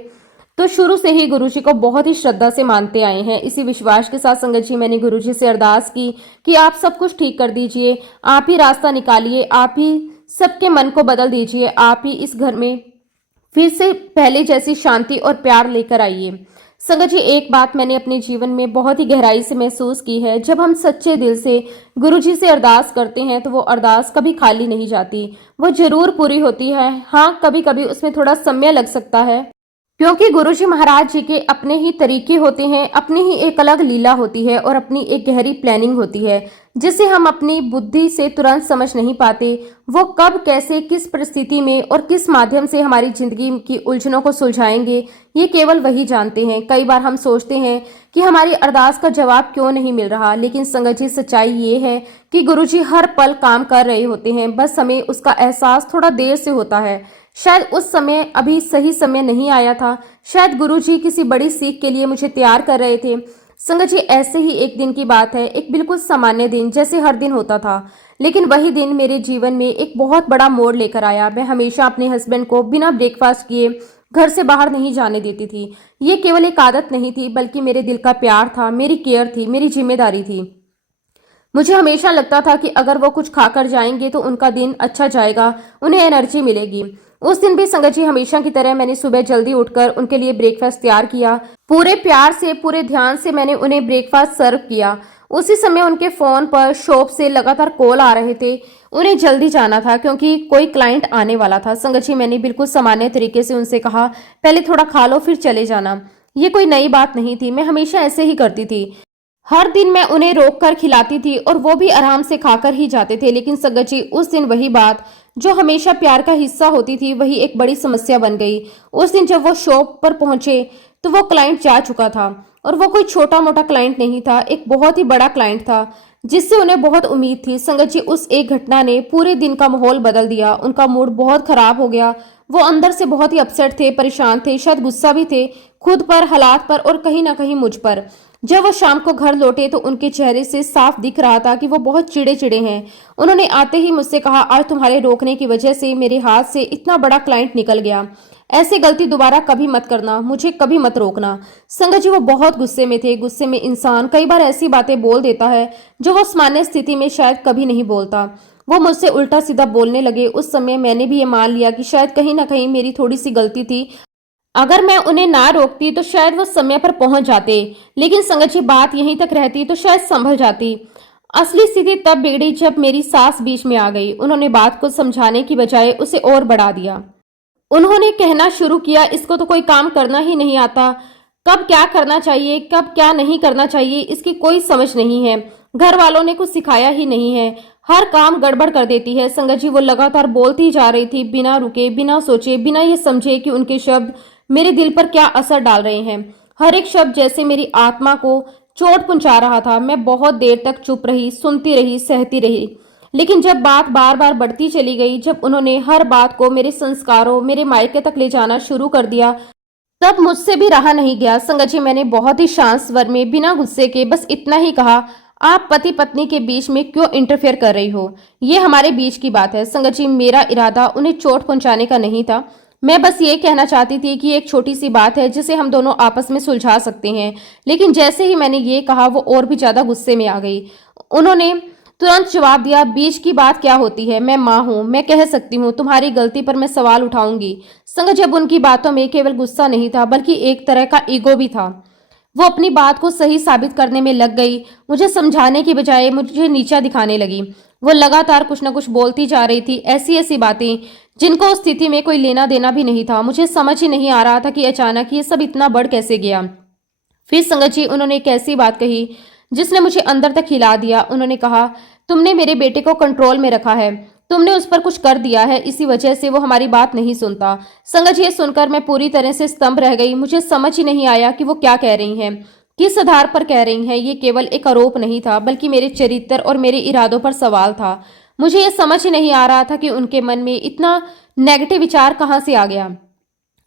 तो शुरू से ही गुरुजी को बहुत ही श्रद्धा से मानते आए हैं। इसी विश्वास के साथ संगत जी, मैंने गुरुजी से अरदास की कि आप सब कुछ ठीक कर दीजिए, आप ही रास्ता निकालिए, आप ही सबके मन को बदल दीजिए, आप ही इस घर में फिर से पहले जैसी शांति और प्यार लेकर आइए। संगत जी, एक बात मैंने अपने जीवन में बहुत ही गहराई से महसूस की है, जब हम सच्चे दिल से गुरुजी से अरदास करते हैं तो वो अरदास कभी खाली नहीं जाती, वो जरूर पूरी होती है। हाँ, कभी कभी उसमें थोड़ा समय लग सकता है, क्योंकि गुरुजी महाराज जी के अपने ही तरीके होते हैं, अपनी ही एक अलग लीला होती है और अपनी एक गहरी प्लानिंग होती है, जिसे हम अपनी बुद्धि से तुरंत समझ नहीं पाते। वो कब, कैसे, किस परिस्थिति में और किस माध्यम से हमारी जिंदगी की उलझनों को सुलझाएंगे, ये केवल वही जानते हैं। कई बार हम सोचते हैं कि हमारी अरदास का जवाब क्यों नहीं मिल रहा, लेकिन संगत जी, सच्चाई ये है कि गुरुजी हर पल काम कर रहे होते हैं, बस हमें उसका एहसास थोड़ा देर से होता है। शायद उस समय अभी सही समय नहीं आया था, शायद गुरुजी किसी बड़ी सीख के लिए मुझे तैयार कर रहे थे। संगत जी, ऐसे ही एक दिन की बात है, एक बिल्कुल सामान्य दिन जैसे हर दिन होता था, लेकिन वही दिन मेरे जीवन में एक बहुत बड़ा मोड़ लेकर आया। मैं हमेशा अपने हस्बैंड को बिना ब्रेकफास्ट किए घर से बाहर नहीं जाने देती थी। ये केवल एक आदत नहीं थी, बल्कि मेरे दिल का प्यार था, मेरी केयर थी, मेरी जिम्मेदारी थी। मुझे हमेशा लगता था कि अगर वो कुछ खाकर जाएंगे तो उनका दिन अच्छा जाएगा, उन्हें एनर्जी मिलेगी। उस दिन भी संगत जी, हमेशा की तरह मैंने सुबह जल्दी उठकर उनके लिए ब्रेकफास्ट तैयार किया। पूरे प्यार से, पूरे ध्यान से मैंने उन्हें ब्रेकफास्ट सर्व किया। उसी समय उनके फोन पर शॉप से लगातार कॉल आ रहे थे। उन्हें जल्दी जाना था क्योंकि कोई क्लाइंट आने वाला था। संगत जी, मैंने बिल्कुल सामान्य तरीके से उनसे कहा, पहले थोड़ा खा लो फिर चले जाना। ये कोई नई बात नहीं थी, मैं हमेशा ऐसे ही करती थी। हर दिन मैं उन्हें रोक कर खिलाती थी और वो भी आराम से खाकर ही जाते थे। लेकिन संगत जी, उस दिन वही बात जो हमेशा प्यार का हिस्सा होती थी, वही एक बड़ी समस्या बन गई। उस दिन जब वो शॉप पर पहुंचे तो वो क्लाइंट जा चुका था, और वो कोई छोटा मोटा क्लाइंट नहीं था, एक बहुत ही बड़ा क्लाइंट था जिससे उन्हें बहुत उम्मीद थी। संगत जी, उस एक घटना ने पूरे दिन का माहौल बदल दिया। उनका मूड बहुत खराब हो गया, वो अंदर से बहुत ही अपसेट थे, परेशान थे, शायद गुस्सा भी थे खुद पर, हालात पर और कहीं ना कहीं मुझ पर। जब वो शाम को घर लौटे तो उनके चेहरे से साफ दिख रहा था कि वो बहुत चिड़े चिड़े हैं। उन्होंने आते ही मुझसे कहा, आज तुम्हारे रोकने की वजह से मेरे हाथ से इतना बड़ा क्लाइंट निकल गया, ऐसी गलती दोबारा कभी मत करना, मुझे कभी मत रोकना। संगत जी, वो बहुत गुस्से में थे। गुस्से में इंसान कई बार ऐसी बातें बोल देता है जो वो सामान्य स्थिति में शायद कभी नहीं बोलता। वो मुझसे उल्टा सीधा बोलने लगे। उस समय मैंने भी ये मान लिया कि शायद कहीं ना कहीं मेरी थोड़ी सी गलती थी। अगर मैं उन्हें ना रोकती तो शायद वो समय पर पहुंच जाते, लेकिन संगत जी, बात यहीं तक रहती तो शायद संभल जाती। असली स्थिति तब बिगड़ी जब मेरी सास बीच में आ गई। उन्होंने बात को समझाने की बजाय उसे और बढ़ा दिया। उन्होंने कहना शुरू किया, इसको तो कोई काम करना ही नहीं आता, कब क्या करना चाहिए, कब क्या नहीं करना चाहिए, इसकी कोई समझ नहीं है, घर वालों ने कुछ सिखाया ही नहीं है, हर काम गड़बड़ कर देती है। संगत जी, वो लगातार बोलती जा रही थी, बिना रुके, बिना सोचे, बिना ये समझे कि उनके शब्द मेरे दिल पर क्या असर डाल रहे हैं। हर एक शब्द जैसे मेरी आत्मा को चोट पहुंचा रहा था। मैं बहुत देर तक चुप रही, सुनती रही, सहती रही। लेकिन जब बात बार बार बढ़ती चली गई, जब उन्होंने हर बात को मेरे संस्कारों, मेरे मायके तक ले जाना शुरू कर दिया, तब मुझसे भी रहा नहीं गया। संगत जी, मैंने बहुत ही शांत स्वर में, बिना गुस्से के, बस इतना ही कहा, आप पति पत्नी के बीच में क्यों इंटरफेयर कर रही हो? ये हमारे बीच की बात है। संगत जी, मेरा इरादा उन्हें चोट पहुंचाने का नहीं था। मैं बस ये कहना चाहती थी कि एक छोटी सी बात है जिसे हम दोनों आपस में सुलझा सकते हैं। लेकिन जैसे ही मैंने ये कहा, वो और भी ज्यादा गुस्से में आ गई। उन्होंने तुरंत जवाब दिया, बीच की बात क्या होती है? मैं माँ हूँ, मैं कह सकती हूँ, तुम्हारी गलती पर मैं सवाल उठाऊंगी। संगत, जब उनकी बातों में केवल गुस्सा नहीं था बल्कि एक तरह का ईगो भी था। वो अपनी बात को सही साबित करने में लग गई। मुझे समझाने की बजाय मुझे नीचा दिखाने लगी। वो लगातार कुछ न कुछ बोलती जा रही थी, ऐसी ऐसी बातें जिनको उस स्थिति में कोई लेना देना भी नहीं था। मुझे समझ ही नहीं आ रहा था कि अचानक ये सब इतना बढ़ कैसे गया। फिर संगत जी, उन्होंने एक ऐसी बात कही जिसने मुझे अंदर तक हिला दिया। उन्होंने कहा, तुमने मेरे बेटे को कंट्रोल में रखा है, तुमने उस पर कुछ कर दिया है, इसी वजह से वो हमारी बात नहीं सुनता। संगत जी, ये सुनकर मैं पूरी तरह से स्तंभ रह गई। मुझे समझ ही नहीं आया कि वो क्या कह रही हैं, किस आधार पर कह रही हैं। ये केवल एक आरोप नहीं था बल्कि मेरे चरित्र और मेरे इरादों पर सवाल था। मुझे ये समझ ही नहीं आ रहा था कि उनके मन में इतना नेगेटिव विचार कहाँ से आ गया।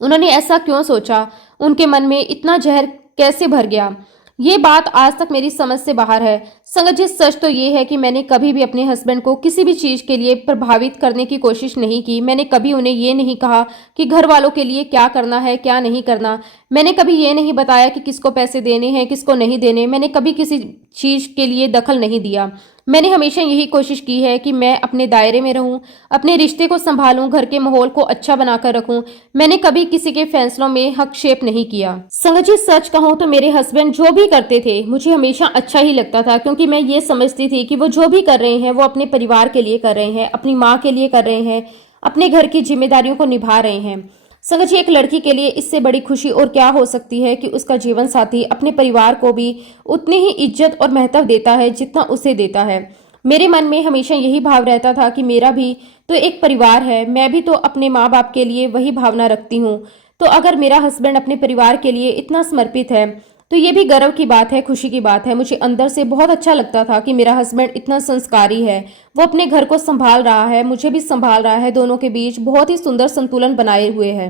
उन्होंने ऐसा क्यों सोचा? उनके मन में इतना जहर कैसे भर गया? ये बात आज तक मेरी समझ से बाहर है। संगत जी, सच तो ये है कि मैंने कभी भी अपने हस्बैंड को किसी भी चीज के लिए प्रभावित करने की कोशिश नहीं की। मैंने कभी उन्हें ये नहीं कहा कि घर वालों के लिए क्या करना है, क्या नहीं करना। मैंने कभी ये नहीं बताया कि किसको पैसे देने हैं, किसको नहीं देने। मैंने कभी किसी चीज के लिए दखल नहीं दिया। मैंने हमेशा यही कोशिश की है कि मैं अपने दायरे में रहूं, अपने रिश्ते को संभालूं, घर के माहौल को अच्छा बनाकर रखूं। मैंने कभी किसी के फैसलों में हस्तक्षेप नहीं किया। संगत जी, सच कहूं तो मेरे हस्बैंड जो भी करते थे मुझे हमेशा अच्छा ही लगता था, क्योंकि मैं ये समझती थी कि वो जो भी कर रहे हैं वो अपने परिवार के लिए कर रहे हैं, अपनी माँ के लिए कर रहे हैं, अपने घर की जिम्मेदारियों को निभा रहे हैं। संगत जी, एक लड़की के लिए इससे बड़ी खुशी और क्या हो सकती है कि उसका जीवन साथी अपने परिवार को भी उतनी ही इज्जत और महत्व देता है जितना उसे देता है। मेरे मन में हमेशा यही भाव रहता था कि मेरा भी तो एक परिवार है, मैं भी तो अपने माँ बाप के लिए वही भावना रखती हूँ। तो अगर मेरा हस्बैंड अपने परिवार के लिए इतना समर्पित है तो ये भी गर्व की बात है, खुशी की बात है। मुझे अंदर से बहुत अच्छा लगता था कि मेरा हस्बैंड इतना संस्कारी है, वो अपने घर को संभाल रहा है, मुझे भी संभाल रहा है, दोनों के बीच बहुत ही सुंदर संतुलन बनाए हुए है।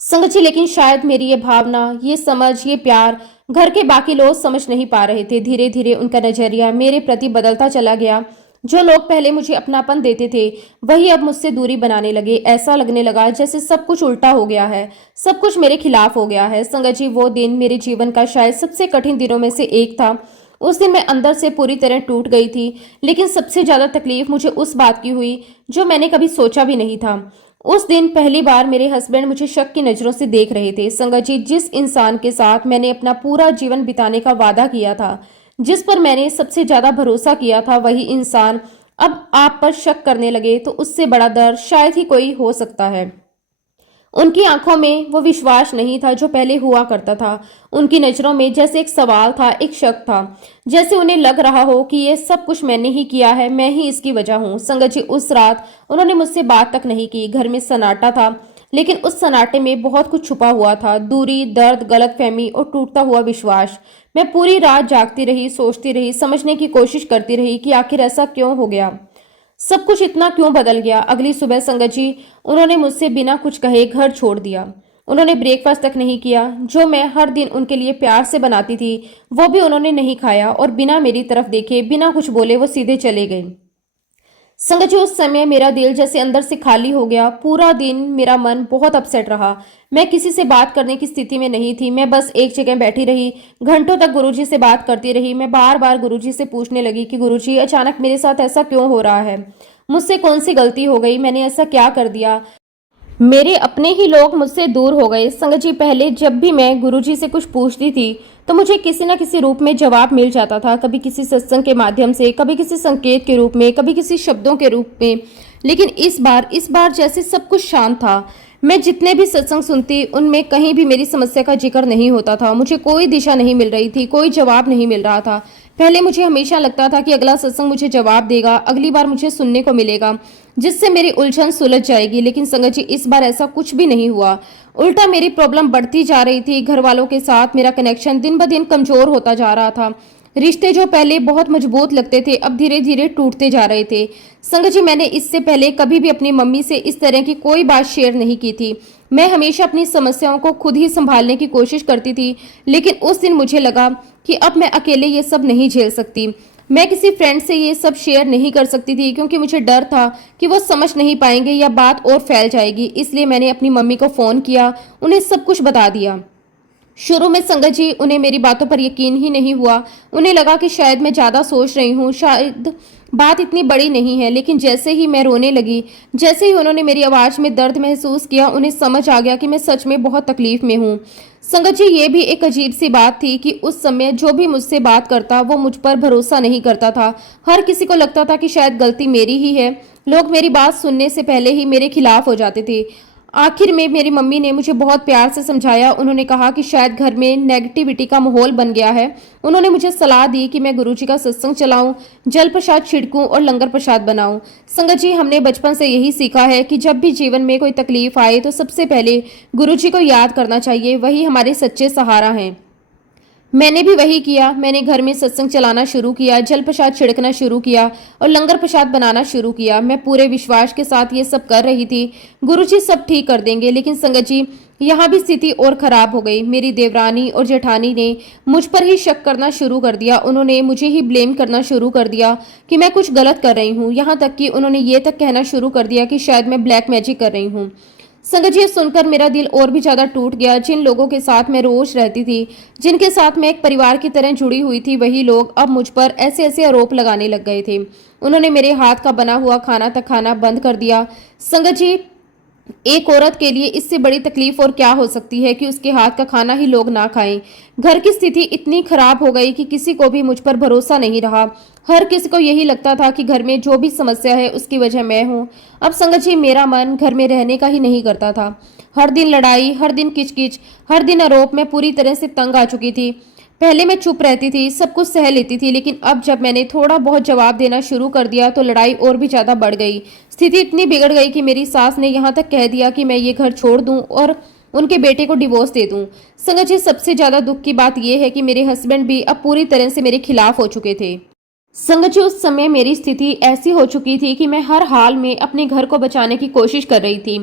संगत जी, लेकिन शायद मेरी ये भावना, ये समझ, ये प्यार घर के बाकी लोग समझ नहीं पा रहे थे। धीरे धीरे उनका नजरिया मेरे प्रति बदलता चला गया। जो लोग पहले मुझे अपनापन देते थे वही अब मुझसे दूरी बनाने लगे। ऐसा लगने लगा जैसे सब कुछ उल्टा हो गया है, सब कुछ मेरे खिलाफ हो गया है। संगत जी, वो दिन मेरे जीवन का शायद सबसे कठिन दिनों में से एक था। उस दिन मैं अंदर से पूरी तरह टूट गई थी। लेकिन सबसे ज्यादा तकलीफ मुझे उस बात की हुई जो मैंने कभी सोचा भी नहीं था। उस दिन पहली बार मेरे हस्बैंड मुझे शक की नजरों से देख रहे थे। संगत जी, जिस इंसान के साथ मैंने अपना पूरा जीवन बिताने का वादा किया था, जिस पर मैंने सबसे ज्यादा भरोसा किया था, वही इंसान अब आप पर शक करने लगे तो उससे बड़ा दर्द शायद ही कोई हो सकता है। उनकी आंखों में वो विश्वास नहीं था जो पहले हुआ करता था। उनकी नजरों में जैसे एक सवाल था, एक शक था, जैसे उन्हें लग रहा हो कि ये सब कुछ मैंने ही किया है, मैं ही इसकी वजह हूँ। संगत जी, उस रात उन्होंने मुझसे बात तक नहीं की। घर में सन्नाटा था, लेकिन उस सन्नाटे में बहुत कुछ छुपा हुआ था। दूरी, दर्द, गलतफहमी और टूटता हुआ विश्वास। मैं पूरी रात जागती रही, सोचती रही, समझने की कोशिश करती रही कि आखिर ऐसा क्यों हो गया, सब कुछ इतना क्यों बदल गया। अगली सुबह संगत जी, उन्होंने मुझसे बिना कुछ कहे घर छोड़ दिया। उन्होंने ब्रेकफास्ट तक नहीं किया, जो मैं हर दिन उनके लिए प्यार से बनाती थी वो भी उन्होंने नहीं खाया, और बिना मेरी तरफ देखे, बिना कुछ बोले वो सीधे चले गए। संगत जी, उस समय मेरा दिल जैसे अंदर से खाली हो गया। पूरा दिन मेरा मन बहुत अपसेट रहा। मैं किसी से बात करने की स्थिति में नहीं थी। मैं बस एक जगह बैठी रही, घंटों तक गुरुजी से बात करती रही। मैं बार बार गुरुजी से पूछने लगी कि गुरुजी, अचानक मेरे साथ ऐसा क्यों हो रहा है? मुझसे कौन सी गलती हो गई? मैंने ऐसा क्या कर दिया? मेरे अपने ही लोग मुझसे दूर हो गए। संगत जी, पहले जब भी मैं गुरुजी से कुछ पूछती थी तो मुझे किसी न किसी रूप में जवाब मिल जाता था। कभी किसी सत्संग के माध्यम से, कभी किसी संकेत के रूप में, कभी किसी शब्दों के रूप में। लेकिन इस बार जैसे सब कुछ शांत था। मैं जितने भी सत्संग सुनती उनमें कहीं भी मेरी समस्या का जिक्र नहीं होता था। मुझे कोई दिशा नहीं मिल रही थी, कोई जवाब नहीं मिल रहा था। पहले मुझे हमेशा लगता था कि अगला सत्संग मुझे जवाब देगा, अगली बार मुझे सुनने को मिलेगा जिससे मेरी उलझन सुलझ जाएगी, लेकिन संगत जी इस बार ऐसा कुछ भी नहीं हुआ। उल्टा मेरी प्रॉब्लम बढ़ती जा रही थी। घर वालों के साथ मेरा कनेक्शन दिन ब दिन कमजोर होता जा रहा था। रिश्ते जो पहले बहुत मजबूत लगते थे अब धीरे धीरे टूटते जा रहे थे। संगत जी मैंने इससे पहले कभी भी अपनी मम्मी से इस तरह की कोई बात शेयर नहीं की थी। मैं हमेशा अपनी समस्याओं को खुद ही संभालने की कोशिश करती थी, लेकिन उस दिन मुझे लगा कि अब मैं अकेले ये सब नहीं झेल सकती। मैं किसी फ्रेंड से ये सब शेयर नहीं कर सकती थी क्योंकि मुझे डर था कि वो समझ नहीं पाएंगे या बात और फैल जाएगी। इसलिए मैंने अपनी मम्मी को फोन किया, उन्हें सब कुछ बता दिया। शुरू में संगत जी उन्हें मेरी बातों पर यकीन ही नहीं हुआ। उन्हें लगा कि शायद मैं ज्यादा सोच रही हूँ, शायद बात इतनी बड़ी नहीं है। लेकिन जैसे ही मैं रोने लगी, जैसे ही उन्होंने मेरी आवाज में दर्द महसूस किया, उन्हें समझ आ गया कि मैं सच में बहुत तकलीफ में हूँ। संगत जी ये भी एक अजीब सी बात थी कि उस समय जो भी मुझसे बात करता वो मुझ पर भरोसा नहीं करता था। हर किसी को लगता था कि शायद गलती मेरी ही है। लोग मेरी बात सुनने से पहले ही मेरे खिलाफ हो जाते थे। आखिर में मेरी मम्मी ने मुझे बहुत प्यार से समझाया। उन्होंने कहा कि शायद घर में नेगेटिविटी का माहौल बन गया है। उन्होंने मुझे सलाह दी कि मैं गुरुजी का सत्संग चलाऊं, जल प्रसाद छिड़कूं और लंगर प्रसाद बनाऊं। संगत जी हमने बचपन से यही सीखा है कि जब भी जीवन में कोई तकलीफ आए तो सबसे पहले गुरुजी को याद करना चाहिए, वही हमारे सच्चे सहारा हैं। मैंने भी वही किया। मैंने घर में सत्संग चलाना शुरू किया, जल प्रसाद छिड़कना शुरू किया और लंगर प्रसाद बनाना शुरू किया। मैं पूरे विश्वास के साथ ये सब कर रही थी। गुरुजी सब ठीक कर देंगे। लेकिन संगत जी यहाँ भी स्थिति और खराब हो गई। मेरी देवरानी और जेठानी ने मुझ पर ही शक करना शुरू कर दिया। उन्होंने मुझे ही ब्लेम करना शुरू कर दिया कि मैं कुछ गलत कर रही हूँ। यहाँ तक कि उन्होंने ये तक कहना शुरू कर दिया कि शायद मैं ब्लैक मैजिक कर रही हूँ। संगत जी सुनकर मेरा दिल और भी ज्यादा टूट गया। जिन लोगों के साथ मैं रोज रहती थी, जिनके साथ मैं एक परिवार की तरह जुड़ी हुई थी, वही लोग अब मुझ पर ऐसे ऐसे आरोप लगाने लग गए थे। उन्होंने मेरे हाथ का बना हुआ खाना तक खाना बंद कर दिया। संगत जी एक औरत के लिए इससे बड़ी तकलीफ और क्या हो सकती है कि उसके हाथ का खाना ही लोग ना खाएं। घर की स्थिति इतनी खराब हो गई कि किसी को भी मुझ पर भरोसा नहीं रहा। हर किसी को यही लगता था कि घर में जो भी समस्या है उसकी वजह मैं हूँ। अब संगत जी मेरा मन घर में रहने का ही नहीं करता था। हर दिन लड़ाई, हर दिन किचकिच, हर दिन आरोप। मैं पूरी तरह से तंग आ चुकी थी। पहले मैं चुप रहती थी, सब कुछ सह लेती थी, लेकिन अब जब मैंने थोड़ा बहुत जवाब देना शुरू कर दिया तो लड़ाई और भी ज्यादा बढ़ गई। स्थिति इतनी बिगड़ गई कि मेरी सास ने यहाँ तक कह दिया कि मैं ये घर छोड़ दूं और उनके बेटे को डिवोर्स दे दूं। संगत जी सबसे ज्यादा दुख की बात यह है कि मेरे हस्बैंड भी अब पूरी तरह से मेरे खिलाफ हो चुके थे। संगत जी उस समय मेरी स्थिति ऐसी हो चुकी थी कि मैं हर हाल में अपने घर को बचाने की कोशिश कर रही थी।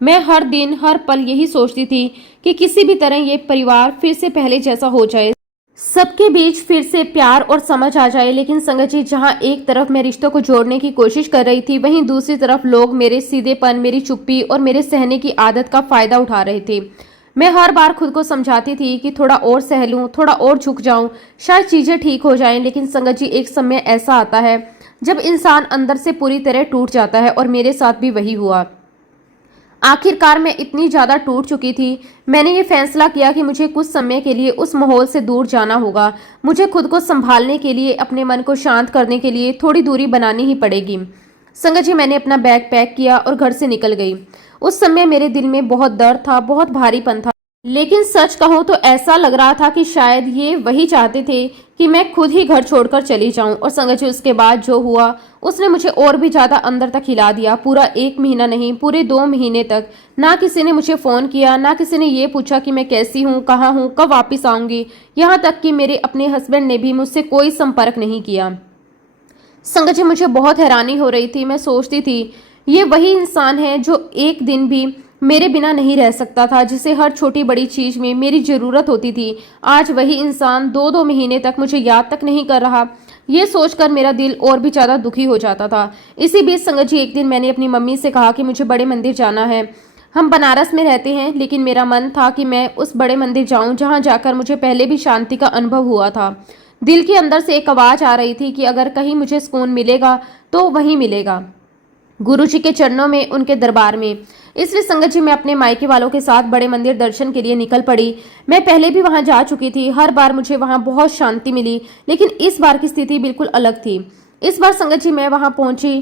मैं हर दिन हर पल यही सोचती थी कि किसी भी तरह ये परिवार फिर से पहले जैसा हो जाए, सबके बीच फिर से प्यार और समझ आ जाए। लेकिन संगत जी जहाँ एक तरफ मैं रिश्तों को जोड़ने की कोशिश कर रही थी, वहीं दूसरी तरफ लोग मेरे सीधेपन, मेरी चुप्पी और मेरे सहने की आदत का फायदा उठा रहे थे। मैं हर बार खुद को समझाती थी कि थोड़ा और सह लूं, थोड़ा और झुक जाऊं, शायद चीजें ठीक हो जाएं। लेकिन संगत जी एक समय ऐसा आता है जब इंसान अंदर से पूरी तरह टूट जाता है, और मेरे साथ भी वही हुआ। आखिरकार मैं इतनी ज्यादा टूट चुकी थी, मैंने ये फैसला किया कि मुझे कुछ समय के लिए उस माहौल से दूर जाना होगा। मुझे खुद को संभालने के लिए, अपने मन को शांत करने के लिए थोड़ी दूरी बनानी ही पड़ेगी। संगत जी मैंने अपना बैग पैक किया और घर से निकल गई। उस समय मेरे दिल में बहुत दर्द था, बहुत भारीपन था, लेकिन सच कहूं तो ऐसा लग रहा था कि शायद ये वही चाहते थे कि मैं खुद ही घर छोड़कर चली जाऊं। और संगत जी उसके बाद जो हुआ उसने मुझे और भी ज्यादा अंदर तक हिला दिया। पूरा 1 महीना नहीं, पूरे 2 महीने तक ना किसी ने मुझे फोन किया, ना किसी ने ये पूछा कि मैं कैसी हूँ, कहाँ हूँ, कब वापिस आऊंगी। यहाँ तक कि मेरे अपने हस्बैंड ने भी मुझसे कोई संपर्क नहीं किया। संगत जी मुझे बहुत हैरानी हो रही थी। मैं सोचती थी ये वही इंसान है जो एक दिन भी मेरे बिना नहीं रह सकता था, जिसे हर छोटी बड़ी चीज में मेरी जरूरत होती थी। आज वही इंसान 2-2 महीने तक मुझे याद तक नहीं कर रहा। ये सोचकर मेरा दिल और भी ज्यादा दुखी हो जाता था। इसी बीच संगत जी एक दिन मैंने अपनी मम्मी से कहा कि मुझे बड़े मंदिर जाना है। हम बनारस में रहते हैं, लेकिन मेरा मन था कि मैं उस बड़े मंदिर जाऊं जहां जाकर मुझे पहले भी शांति का अनुभव हुआ था। दिल के अंदर से एक आवाज आ रही थी कि अगर कहीं मुझे सुकून मिलेगा तो वहीं मिलेगा, गुरुजी के चरणों में, उनके दरबार में। इसलिए संगत जी मैं अपने मायके वालों के साथ बड़े मंदिर दर्शन के लिए निकल पड़ी। मैं पहले भी वहां जा चुकी थी, हर बार मुझे वहां बहुत शांति मिली, लेकिन इस बार की स्थिति बिल्कुल अलग थी। इस बार संगत जी मैं वहां पहुंची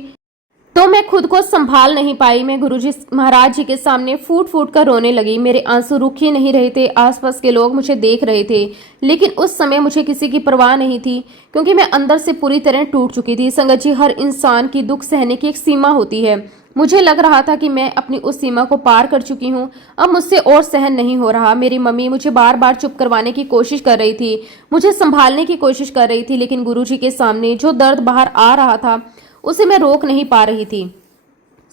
तो मैं खुद को संभाल नहीं पाई। मैं गुरुजी महाराज जी के सामने फूट फूट कर रोने लगी। मेरे आंसू रुक ही नहीं रहे थे। आसपास के लोग मुझे देख रहे थे, लेकिन उस समय मुझे किसी की परवाह नहीं थी, क्योंकि मैं अंदर से पूरी तरह टूट चुकी थी। संगत जी, हर इंसान की दुख सहने की एक सीमा होती है। मुझे लग रहा था कि मैं अपनी उस सीमा को पार कर चुकी हूँ। अब मुझसे और सहन नहीं हो रहा। मेरी मम्मी मुझे बार बार चुप करवाने की कोशिश कर रही थी, मुझे संभालने की कोशिश कर रही थी, लेकिन गुरुजी के सामने जो दर्द बाहर आ रहा था उसे मैं रोक नहीं पा रही थी।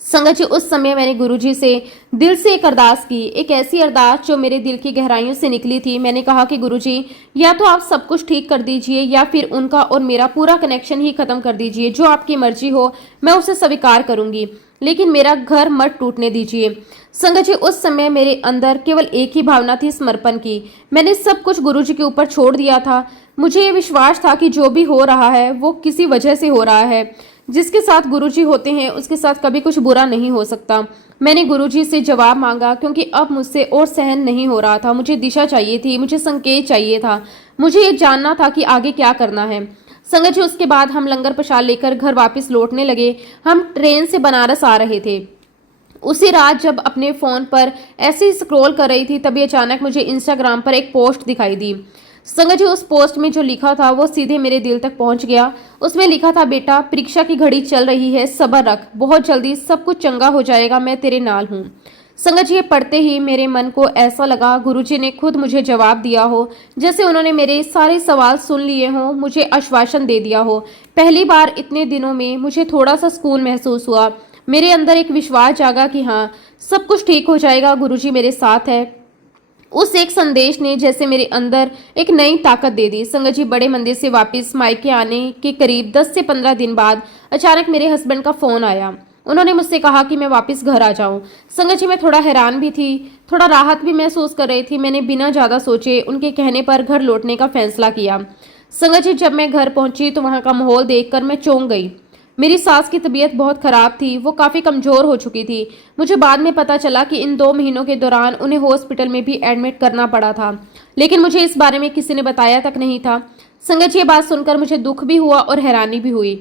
संगत जी, उस समय मैंने गुरुजी से दिल से एक अरदास की, एक ऐसी अरदास जो मेरे दिल की गहराइयों से निकली थी। मैंने कहा कि गुरुजी, या तो आप सब कुछ ठीक कर दीजिए, या फिर उनका और मेरा पूरा कनेक्शन ही खत्म कर दीजिए। जो आपकी मर्जी हो मैं उसे स्वीकार करूंगी, लेकिन मेरा घर मत टूटने दीजिए। संगत जी, उस समय मेरे अंदर केवल एक ही भावना थी, समर्पण की। मैंने सब कुछ गुरुजी के ऊपर छोड़ दिया था। मुझे ये विश्वास था कि जो भी हो रहा है वो किसी वजह से हो रहा है। जिसके साथ गुरुजी होते हैं उसके साथ कभी कुछ बुरा नहीं हो सकता। मैंने गुरुजी से जवाब मांगा, क्योंकि अब मुझसे और सहन नहीं हो रहा था। मुझे दिशा चाहिए थी, मुझे संकेत चाहिए था, मुझे ये जानना था कि आगे क्या करना है। संगत जी, उसके बाद हम लंगर प्रसाद लेकर घर वापस लौटने लगे। हम ट्रेन से बनारस आ रहे थे। उसी रात जब अपने फ़ोन पर ऐसे ही स्क्रॉल कर रही थी, तभी अचानक मुझे इंस्टाग्राम पर एक पोस्ट दिखाई दी। संगत जी, उस पोस्ट में जो लिखा था वो सीधे मेरे दिल तक पहुंच गया। उसमें लिखा था, बेटा, परीक्षा की घड़ी चल रही है, सब्र रख, बहुत जल्दी सब कुछ चंगा हो जाएगा, मैं तेरे नाल हूँ। संगत जी, ये पढ़ते ही मेरे मन को ऐसा लगा गुरुजी ने खुद मुझे जवाब दिया हो, जैसे उन्होंने मेरे सारे सवाल सुन लिए हों, मुझे आश्वासन दे दिया हो। पहली बार इतने दिनों में मुझे थोड़ा सा सुकून महसूस हुआ। मेरे अंदर एक विश्वास जागा कि हाँ, सब कुछ ठीक हो जाएगा, गुरुजी मेरे साथ है। उस एक संदेश ने जैसे मेरे अंदर एक नई ताकत दे दी। संगत जी, बड़े मंदिर से वापस मायके आने के करीब 10 से 15 दिन बाद अचानक मेरे हस्बैंड का फोन आया। उन्होंने मुझसे कहा कि मैं वापस घर आ जाऊं। संगत जी, मैं थोड़ा हैरान भी थी, थोड़ा राहत भी महसूस कर रही थी। मैंने बिना ज़्यादा सोचे उनके कहने पर घर लौटने का फैसला किया। संगत जी, जब मैं घर पहुंची तो वहां का माहौल देखकर मैं चौंक गई। मेरी सास की तबीयत बहुत ख़राब थी, वो काफ़ी कमज़ोर हो चुकी थी। मुझे बाद में पता चला कि इन 2 महीनों के दौरान उन्हें हॉस्पिटल में भी एडमिट करना पड़ा था, लेकिन मुझे इस बारे में किसी ने बताया तक नहीं था। संगत जी, ये बात सुनकर मुझे दुख भी हुआ और हैरानी भी हुई।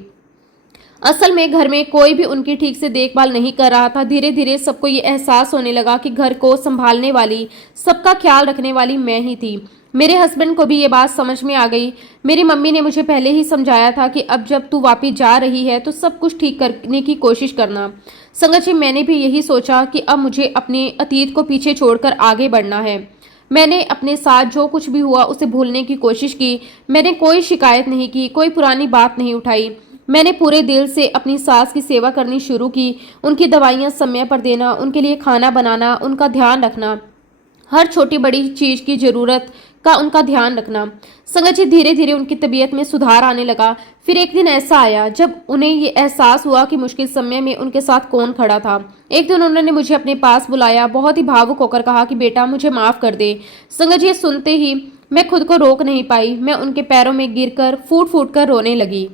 असल में घर में कोई भी उनकी ठीक से देखभाल नहीं कर रहा था। धीरे धीरे सबको ये एहसास होने लगा कि घर को संभालने वाली, सबका ख्याल रखने वाली मैं ही थी। मेरे हस्बैंड को भी ये बात समझ में आ गई। मेरी मम्मी ने मुझे पहले ही समझाया था कि अब जब तू वापस जा रही है तो सब कुछ ठीक करने की कोशिश करना। संगत जी, मैंने भी यही सोचा कि अब मुझे अपने अतीत को पीछे छोड़कर आगे बढ़ना है। मैंने अपने साथ जो कुछ भी हुआ उसे भूलने की कोशिश की। मैंने कोई शिकायत नहीं की, कोई पुरानी बात नहीं उठाई। मैंने पूरे दिल से अपनी सास की सेवा करनी शुरू की। उनकी दवाइयाँ समय पर देना, उनके लिए खाना बनाना, उनका ध्यान रखना, हर छोटी बड़ी चीज़ की ज़रूरत का उनका ध्यान रखना। संगत जी, धीरे धीरे उनकी तबीयत में सुधार आने लगा। फिर एक दिन ऐसा आया जब उन्हें ये एहसास हुआ कि मुश्किल समय में उनके साथ कौन खड़ा था। एक दिन उन्होंने मुझे अपने पास बुलाया, बहुत ही भावुक होकर कहा कि बेटा, मुझे माफ़ कर दे। संगत जी, ये सुनते ही मैं खुद को रोक नहीं पाई। मैं उनके पैरों में गिरकर फूट फूट कर रोने लगी।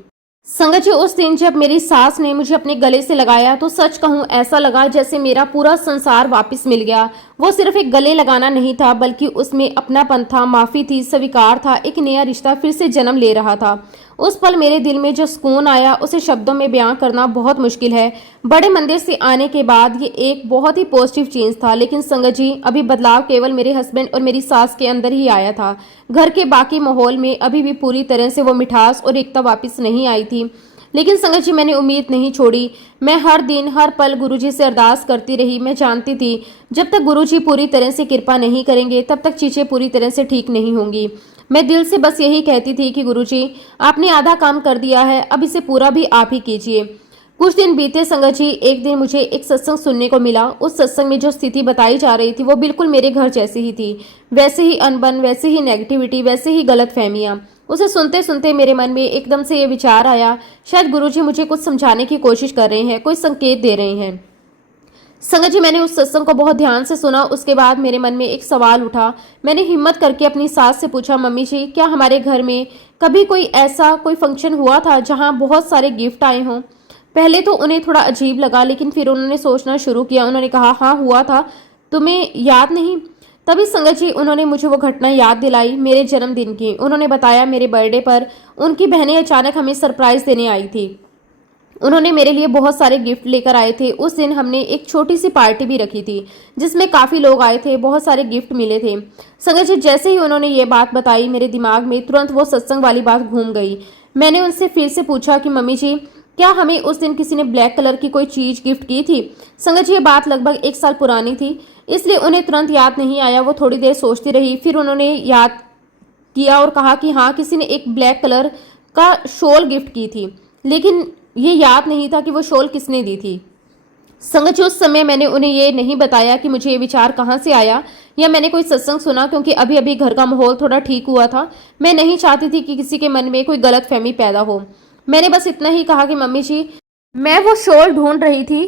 संगत जी, उस दिन जब मेरी सास ने मुझे अपने गले से लगाया तो सच कहूँ ऐसा लगा जैसे मेरा पूरा संसार वापस मिल गया। वो सिर्फ एक गले लगाना नहीं था, बल्कि उसमें अपनापन था, माफ़ी थी, स्वीकार था, एक नया रिश्ता फिर से जन्म ले रहा था। उस पल मेरे दिल में जो सुकून आया उसे शब्दों में बयां करना बहुत मुश्किल है। बड़े मंदिर से आने के बाद ये एक बहुत ही पॉजिटिव चेंज था। लेकिन संगत जी, अभी बदलाव केवल मेरे हस्बैंड और मेरी सास के अंदर ही आया था। घर के बाकी माहौल में अभी भी पूरी तरह से वो मिठास और एकता वापस नहीं आई थी। लेकिन संगत जी, मैंने उम्मीद नहीं छोड़ी। मैं हर दिन हर पल गुरुजी से अरदास करती रही। मैं जानती थी जब तक गुरुजी पूरी तरह से कृपा नहीं करेंगे तब तक चीज़ें पूरी तरह से ठीक नहीं होंगी। मैं दिल से बस यही कहती थी कि गुरुजी, आपने आधा काम कर दिया है, अब इसे पूरा भी आप ही कीजिए। कुछ दिन बीते संगत जी, एक दिन मुझे एक सत्संग सुनने को मिला। उस सत्संग में जो स्थिति बताई जा रही थी वो बिल्कुल मेरे घर जैसी ही थी। वैसे ही अनबन, वैसे ही नेगेटिविटी, वैसे ही गलत फहमियाँ। उसे सुनते सुनते मेरे मन में एकदम से ये विचार आया, शायद गुरुजी मुझे कुछ समझाने की कोशिश कर रहे हैं, कोई संकेत दे रहे हैं। संगत जी, मैंने उस सत्संग को बहुत ध्यान से सुना। उसके बाद मेरे मन में एक सवाल उठा। मैंने हिम्मत करके अपनी सास से पूछा, मम्मी जी, क्या हमारे घर में कभी कोई फंक्शन हुआ था जहाँ बहुत सारे गिफ्ट आए हों? पहले तो उन्हें थोड़ा अजीब लगा, लेकिन फिर उन्होंने सोचना शुरू किया। उन्होंने कहा, हाँ हुआ था, तुम्हें याद नहीं? तभी संगत जी, उन्होंने मुझे वो घटना याद दिलाई, मेरे जन्मदिन की। उन्होंने बताया, मेरे बर्थडे पर उनकी बहनें अचानक हमें सरप्राइज देने आई थी। उन्होंने मेरे लिए बहुत सारे गिफ्ट लेकर आए थे। उस दिन हमने एक छोटी सी पार्टी भी रखी थी जिसमें काफ़ी लोग आए थे, बहुत सारे गिफ्ट मिले थे। संगत जी, जैसे ही उन्होंने ये बात बताई मेरे दिमाग में तुरंत वो सत्संग वाली बात घूम गई। मैंने उनसे फिर से पूछा कि मम्मी जी, क्या हमें उस दिन किसी ने ब्लैक कलर की कोई चीज़ गिफ्ट की थी? संगत जी, ये बात लगभग 1 साल पुरानी थी, इसलिए उन्हें तुरंत याद नहीं आया। वो थोड़ी देर सोचती रही, फिर उन्होंने याद किया और कहा कि हाँ, किसी ने एक ब्लैक कलर का शॉल गिफ्ट की थी, लेकिन ये याद नहीं था कि वो शॉल किसने दी थी। संगत जी, उस समय मैंने उन्हें ये नहीं बताया कि मुझे ये विचार कहाँ से आया या मैंने कोई सत्संग सुना, क्योंकि अभी अभी घर का माहौल थोड़ा ठीक हुआ था। मैं नहीं चाहती थी कि किसी के मन में कोई गलत फहमी पैदा हो। मैंने बस इतना ही कहा कि मम्मी जी, मैं वो शॉल ढूंढ रही थी।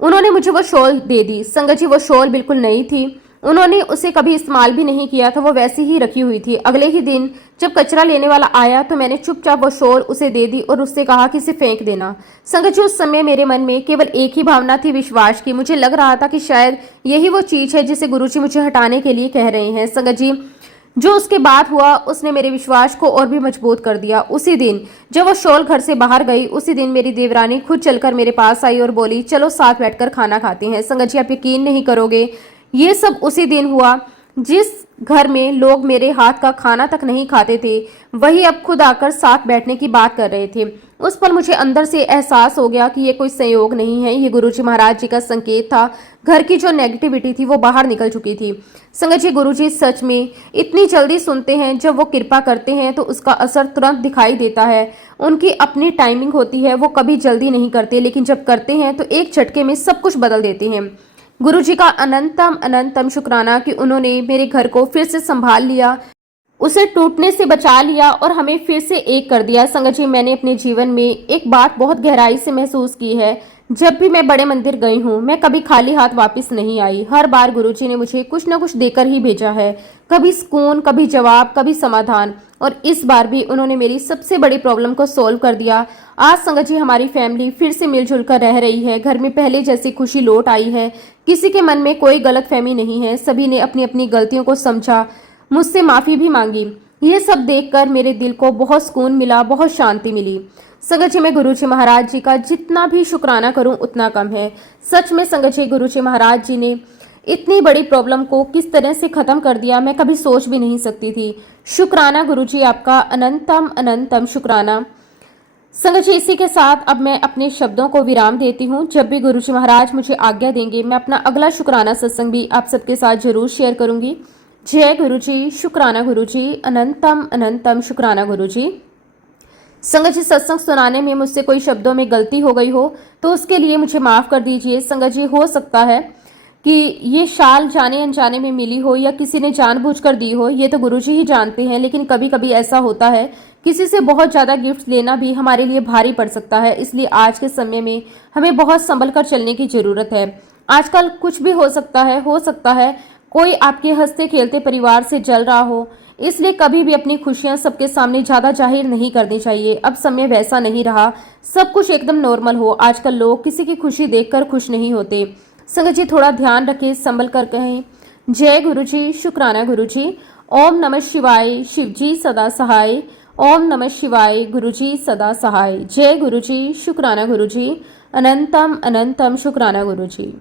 उन्होंने मुझे वो शॉल दे दी। संगत जी, वो शॉल बिल्कुल नई थी, उन्होंने उसे कभी इस्तेमाल भी नहीं किया था, वो वैसी ही रखी हुई थी। अगले ही दिन जब कचरा लेने वाला आया तो मैंने चुपचाप वो शॉल उसे दे दी और उससे कहा कि इसे फेंक देना। संगत जी, उस समय मेरे मन में केवल एक ही भावना थी, विश्वास की। मुझे लग रहा था कि शायद यही वो चीज़ है जिसे गुरुजी मुझे हटाने के लिए कह रहे हैं। संगत जी, जो उसके बाद हुआ उसने मेरे विश्वास को और भी मजबूत कर दिया। उसी दिन जब वो शॉल घर से बाहर गई, उसी दिन मेरी देवरानी खुद चलकर मेरे पास आई और बोली, चलो साथ बैठकर खाना खाते हैं। संगत जी, आप यकीन नहीं करोगे, ये सब उसी दिन हुआ जिस घर में लोग मेरे हाथ का खाना तक नहीं खाते थे, वही अब खुद आकर साथ बैठने की बात कर रहे थे। उस पर मुझे अंदर से एहसास हो गया कि ये कोई संयोग नहीं है, ये गुरुजी महाराज जी का संकेत था। घर की जो नेगेटिविटी थी वो बाहर निकल चुकी थी। संगत जी, गुरुजी सच में इतनी जल्दी सुनते हैं। जब वो कृपा करते हैं तो उसका असर तुरंत दिखाई देता है। उनकी अपनी टाइमिंग होती है, वो कभी जल्दी नहीं करते, लेकिन जब करते हैं तो एक झटके में सब कुछ बदल देते हैं। गुरुजी का अनंतम अनंतम शुक्राना कि उन्होंने मेरे घर को फिर से संभाल लिया, उसे टूटने से बचा लिया और हमें फिर से एक कर दिया। संगत जी, मैंने अपने जीवन में एक बात बहुत गहराई से महसूस की है। जब भी मैं बड़े मंदिर गई हूँ, मैं कभी खाली हाथ वापस नहीं आई। हर बार गुरुजी ने मुझे कुछ न कुछ देकर ही भेजा है, कभी सुकून, कभी जवाब, कभी समाधान। और इस बार भी उन्होंने मेरी सबसे बड़ी प्रॉब्लम को सॉल्व कर दिया। आज संगत जी, हमारी फैमिली फिर से मिलजुल कर रह रही है। घर में पहले जैसी खुशी लौट आई है। किसी के मन में कोई गलतफहमी नहीं है। सभी ने अपनी अपनी गलतियों को समझा, मुझसे माफ़ी भी मांगी। ये सब देखकर मेरे दिल को बहुत सुकून मिला, बहुत शांति मिली। संगत जी, मैं गुरुजी महाराज जी का जितना भी शुक्राना करूं उतना कम है। सच में संगत जी, गुरुजी महाराज जी ने इतनी बड़ी प्रॉब्लम को किस तरह से ख़त्म कर दिया, मैं कभी सोच भी नहीं सकती थी। शुक्राना गुरुजी, आपका अनंतम अनंतम शुक्राना। संगत जी, इसी के साथ अब मैं अपने शब्दों को विराम देती हूँ। जब भी गुरुजी महाराज मुझे आज्ञा देंगे, मैं अपना अगला शुक्राना सत्संग भी आप सबके साथ जरूर शेयर करूंगी। जय गुरुजी, शुक्राना गुरुजी, अनंतम अनंतम शुक्राना गुरुजी। संगत जी, सत्संग सुनाने में मुझसे कोई शब्दों में गलती हो गई हो तो उसके लिए मुझे माफ़ कर दीजिए। संगत जी, हो सकता है कि ये शाल जाने अनजाने में मिली हो या किसी ने जानबूझकर दी हो, ये तो गुरुजी ही जानते हैं। लेकिन कभी कभी ऐसा होता है, किसी से बहुत ज़्यादा गिफ्ट लेना भी हमारे लिए भारी पड़ सकता है। इसलिए आज के समय में हमें बहुत संभल कर चलने की ज़रूरत है। आजकल कुछ भी हो सकता है, कोई आपके हंसते खेलते परिवार से जल रहा हो। इसलिए कभी भी अपनी खुशियां सबके सामने ज़्यादा जाहिर नहीं करनी चाहिए। अब समय वैसा नहीं रहा, सब कुछ एकदम नॉर्मल हो। आजकल लोग किसी की खुशी देखकर खुश नहीं होते। संगत जी, थोड़ा ध्यान रखें, संभल कर कहें। जय गुरुजी, शुक्राना गुरुजी। ओम नमः शिवाय, शिवजी सदा सहाय। ओम नमः शिवाय, गुरुजी सदा सहाय। जय गुरुजी, शुक्राना गुरुजी, अनंतम अनंतम शुक्राना गुरुजी।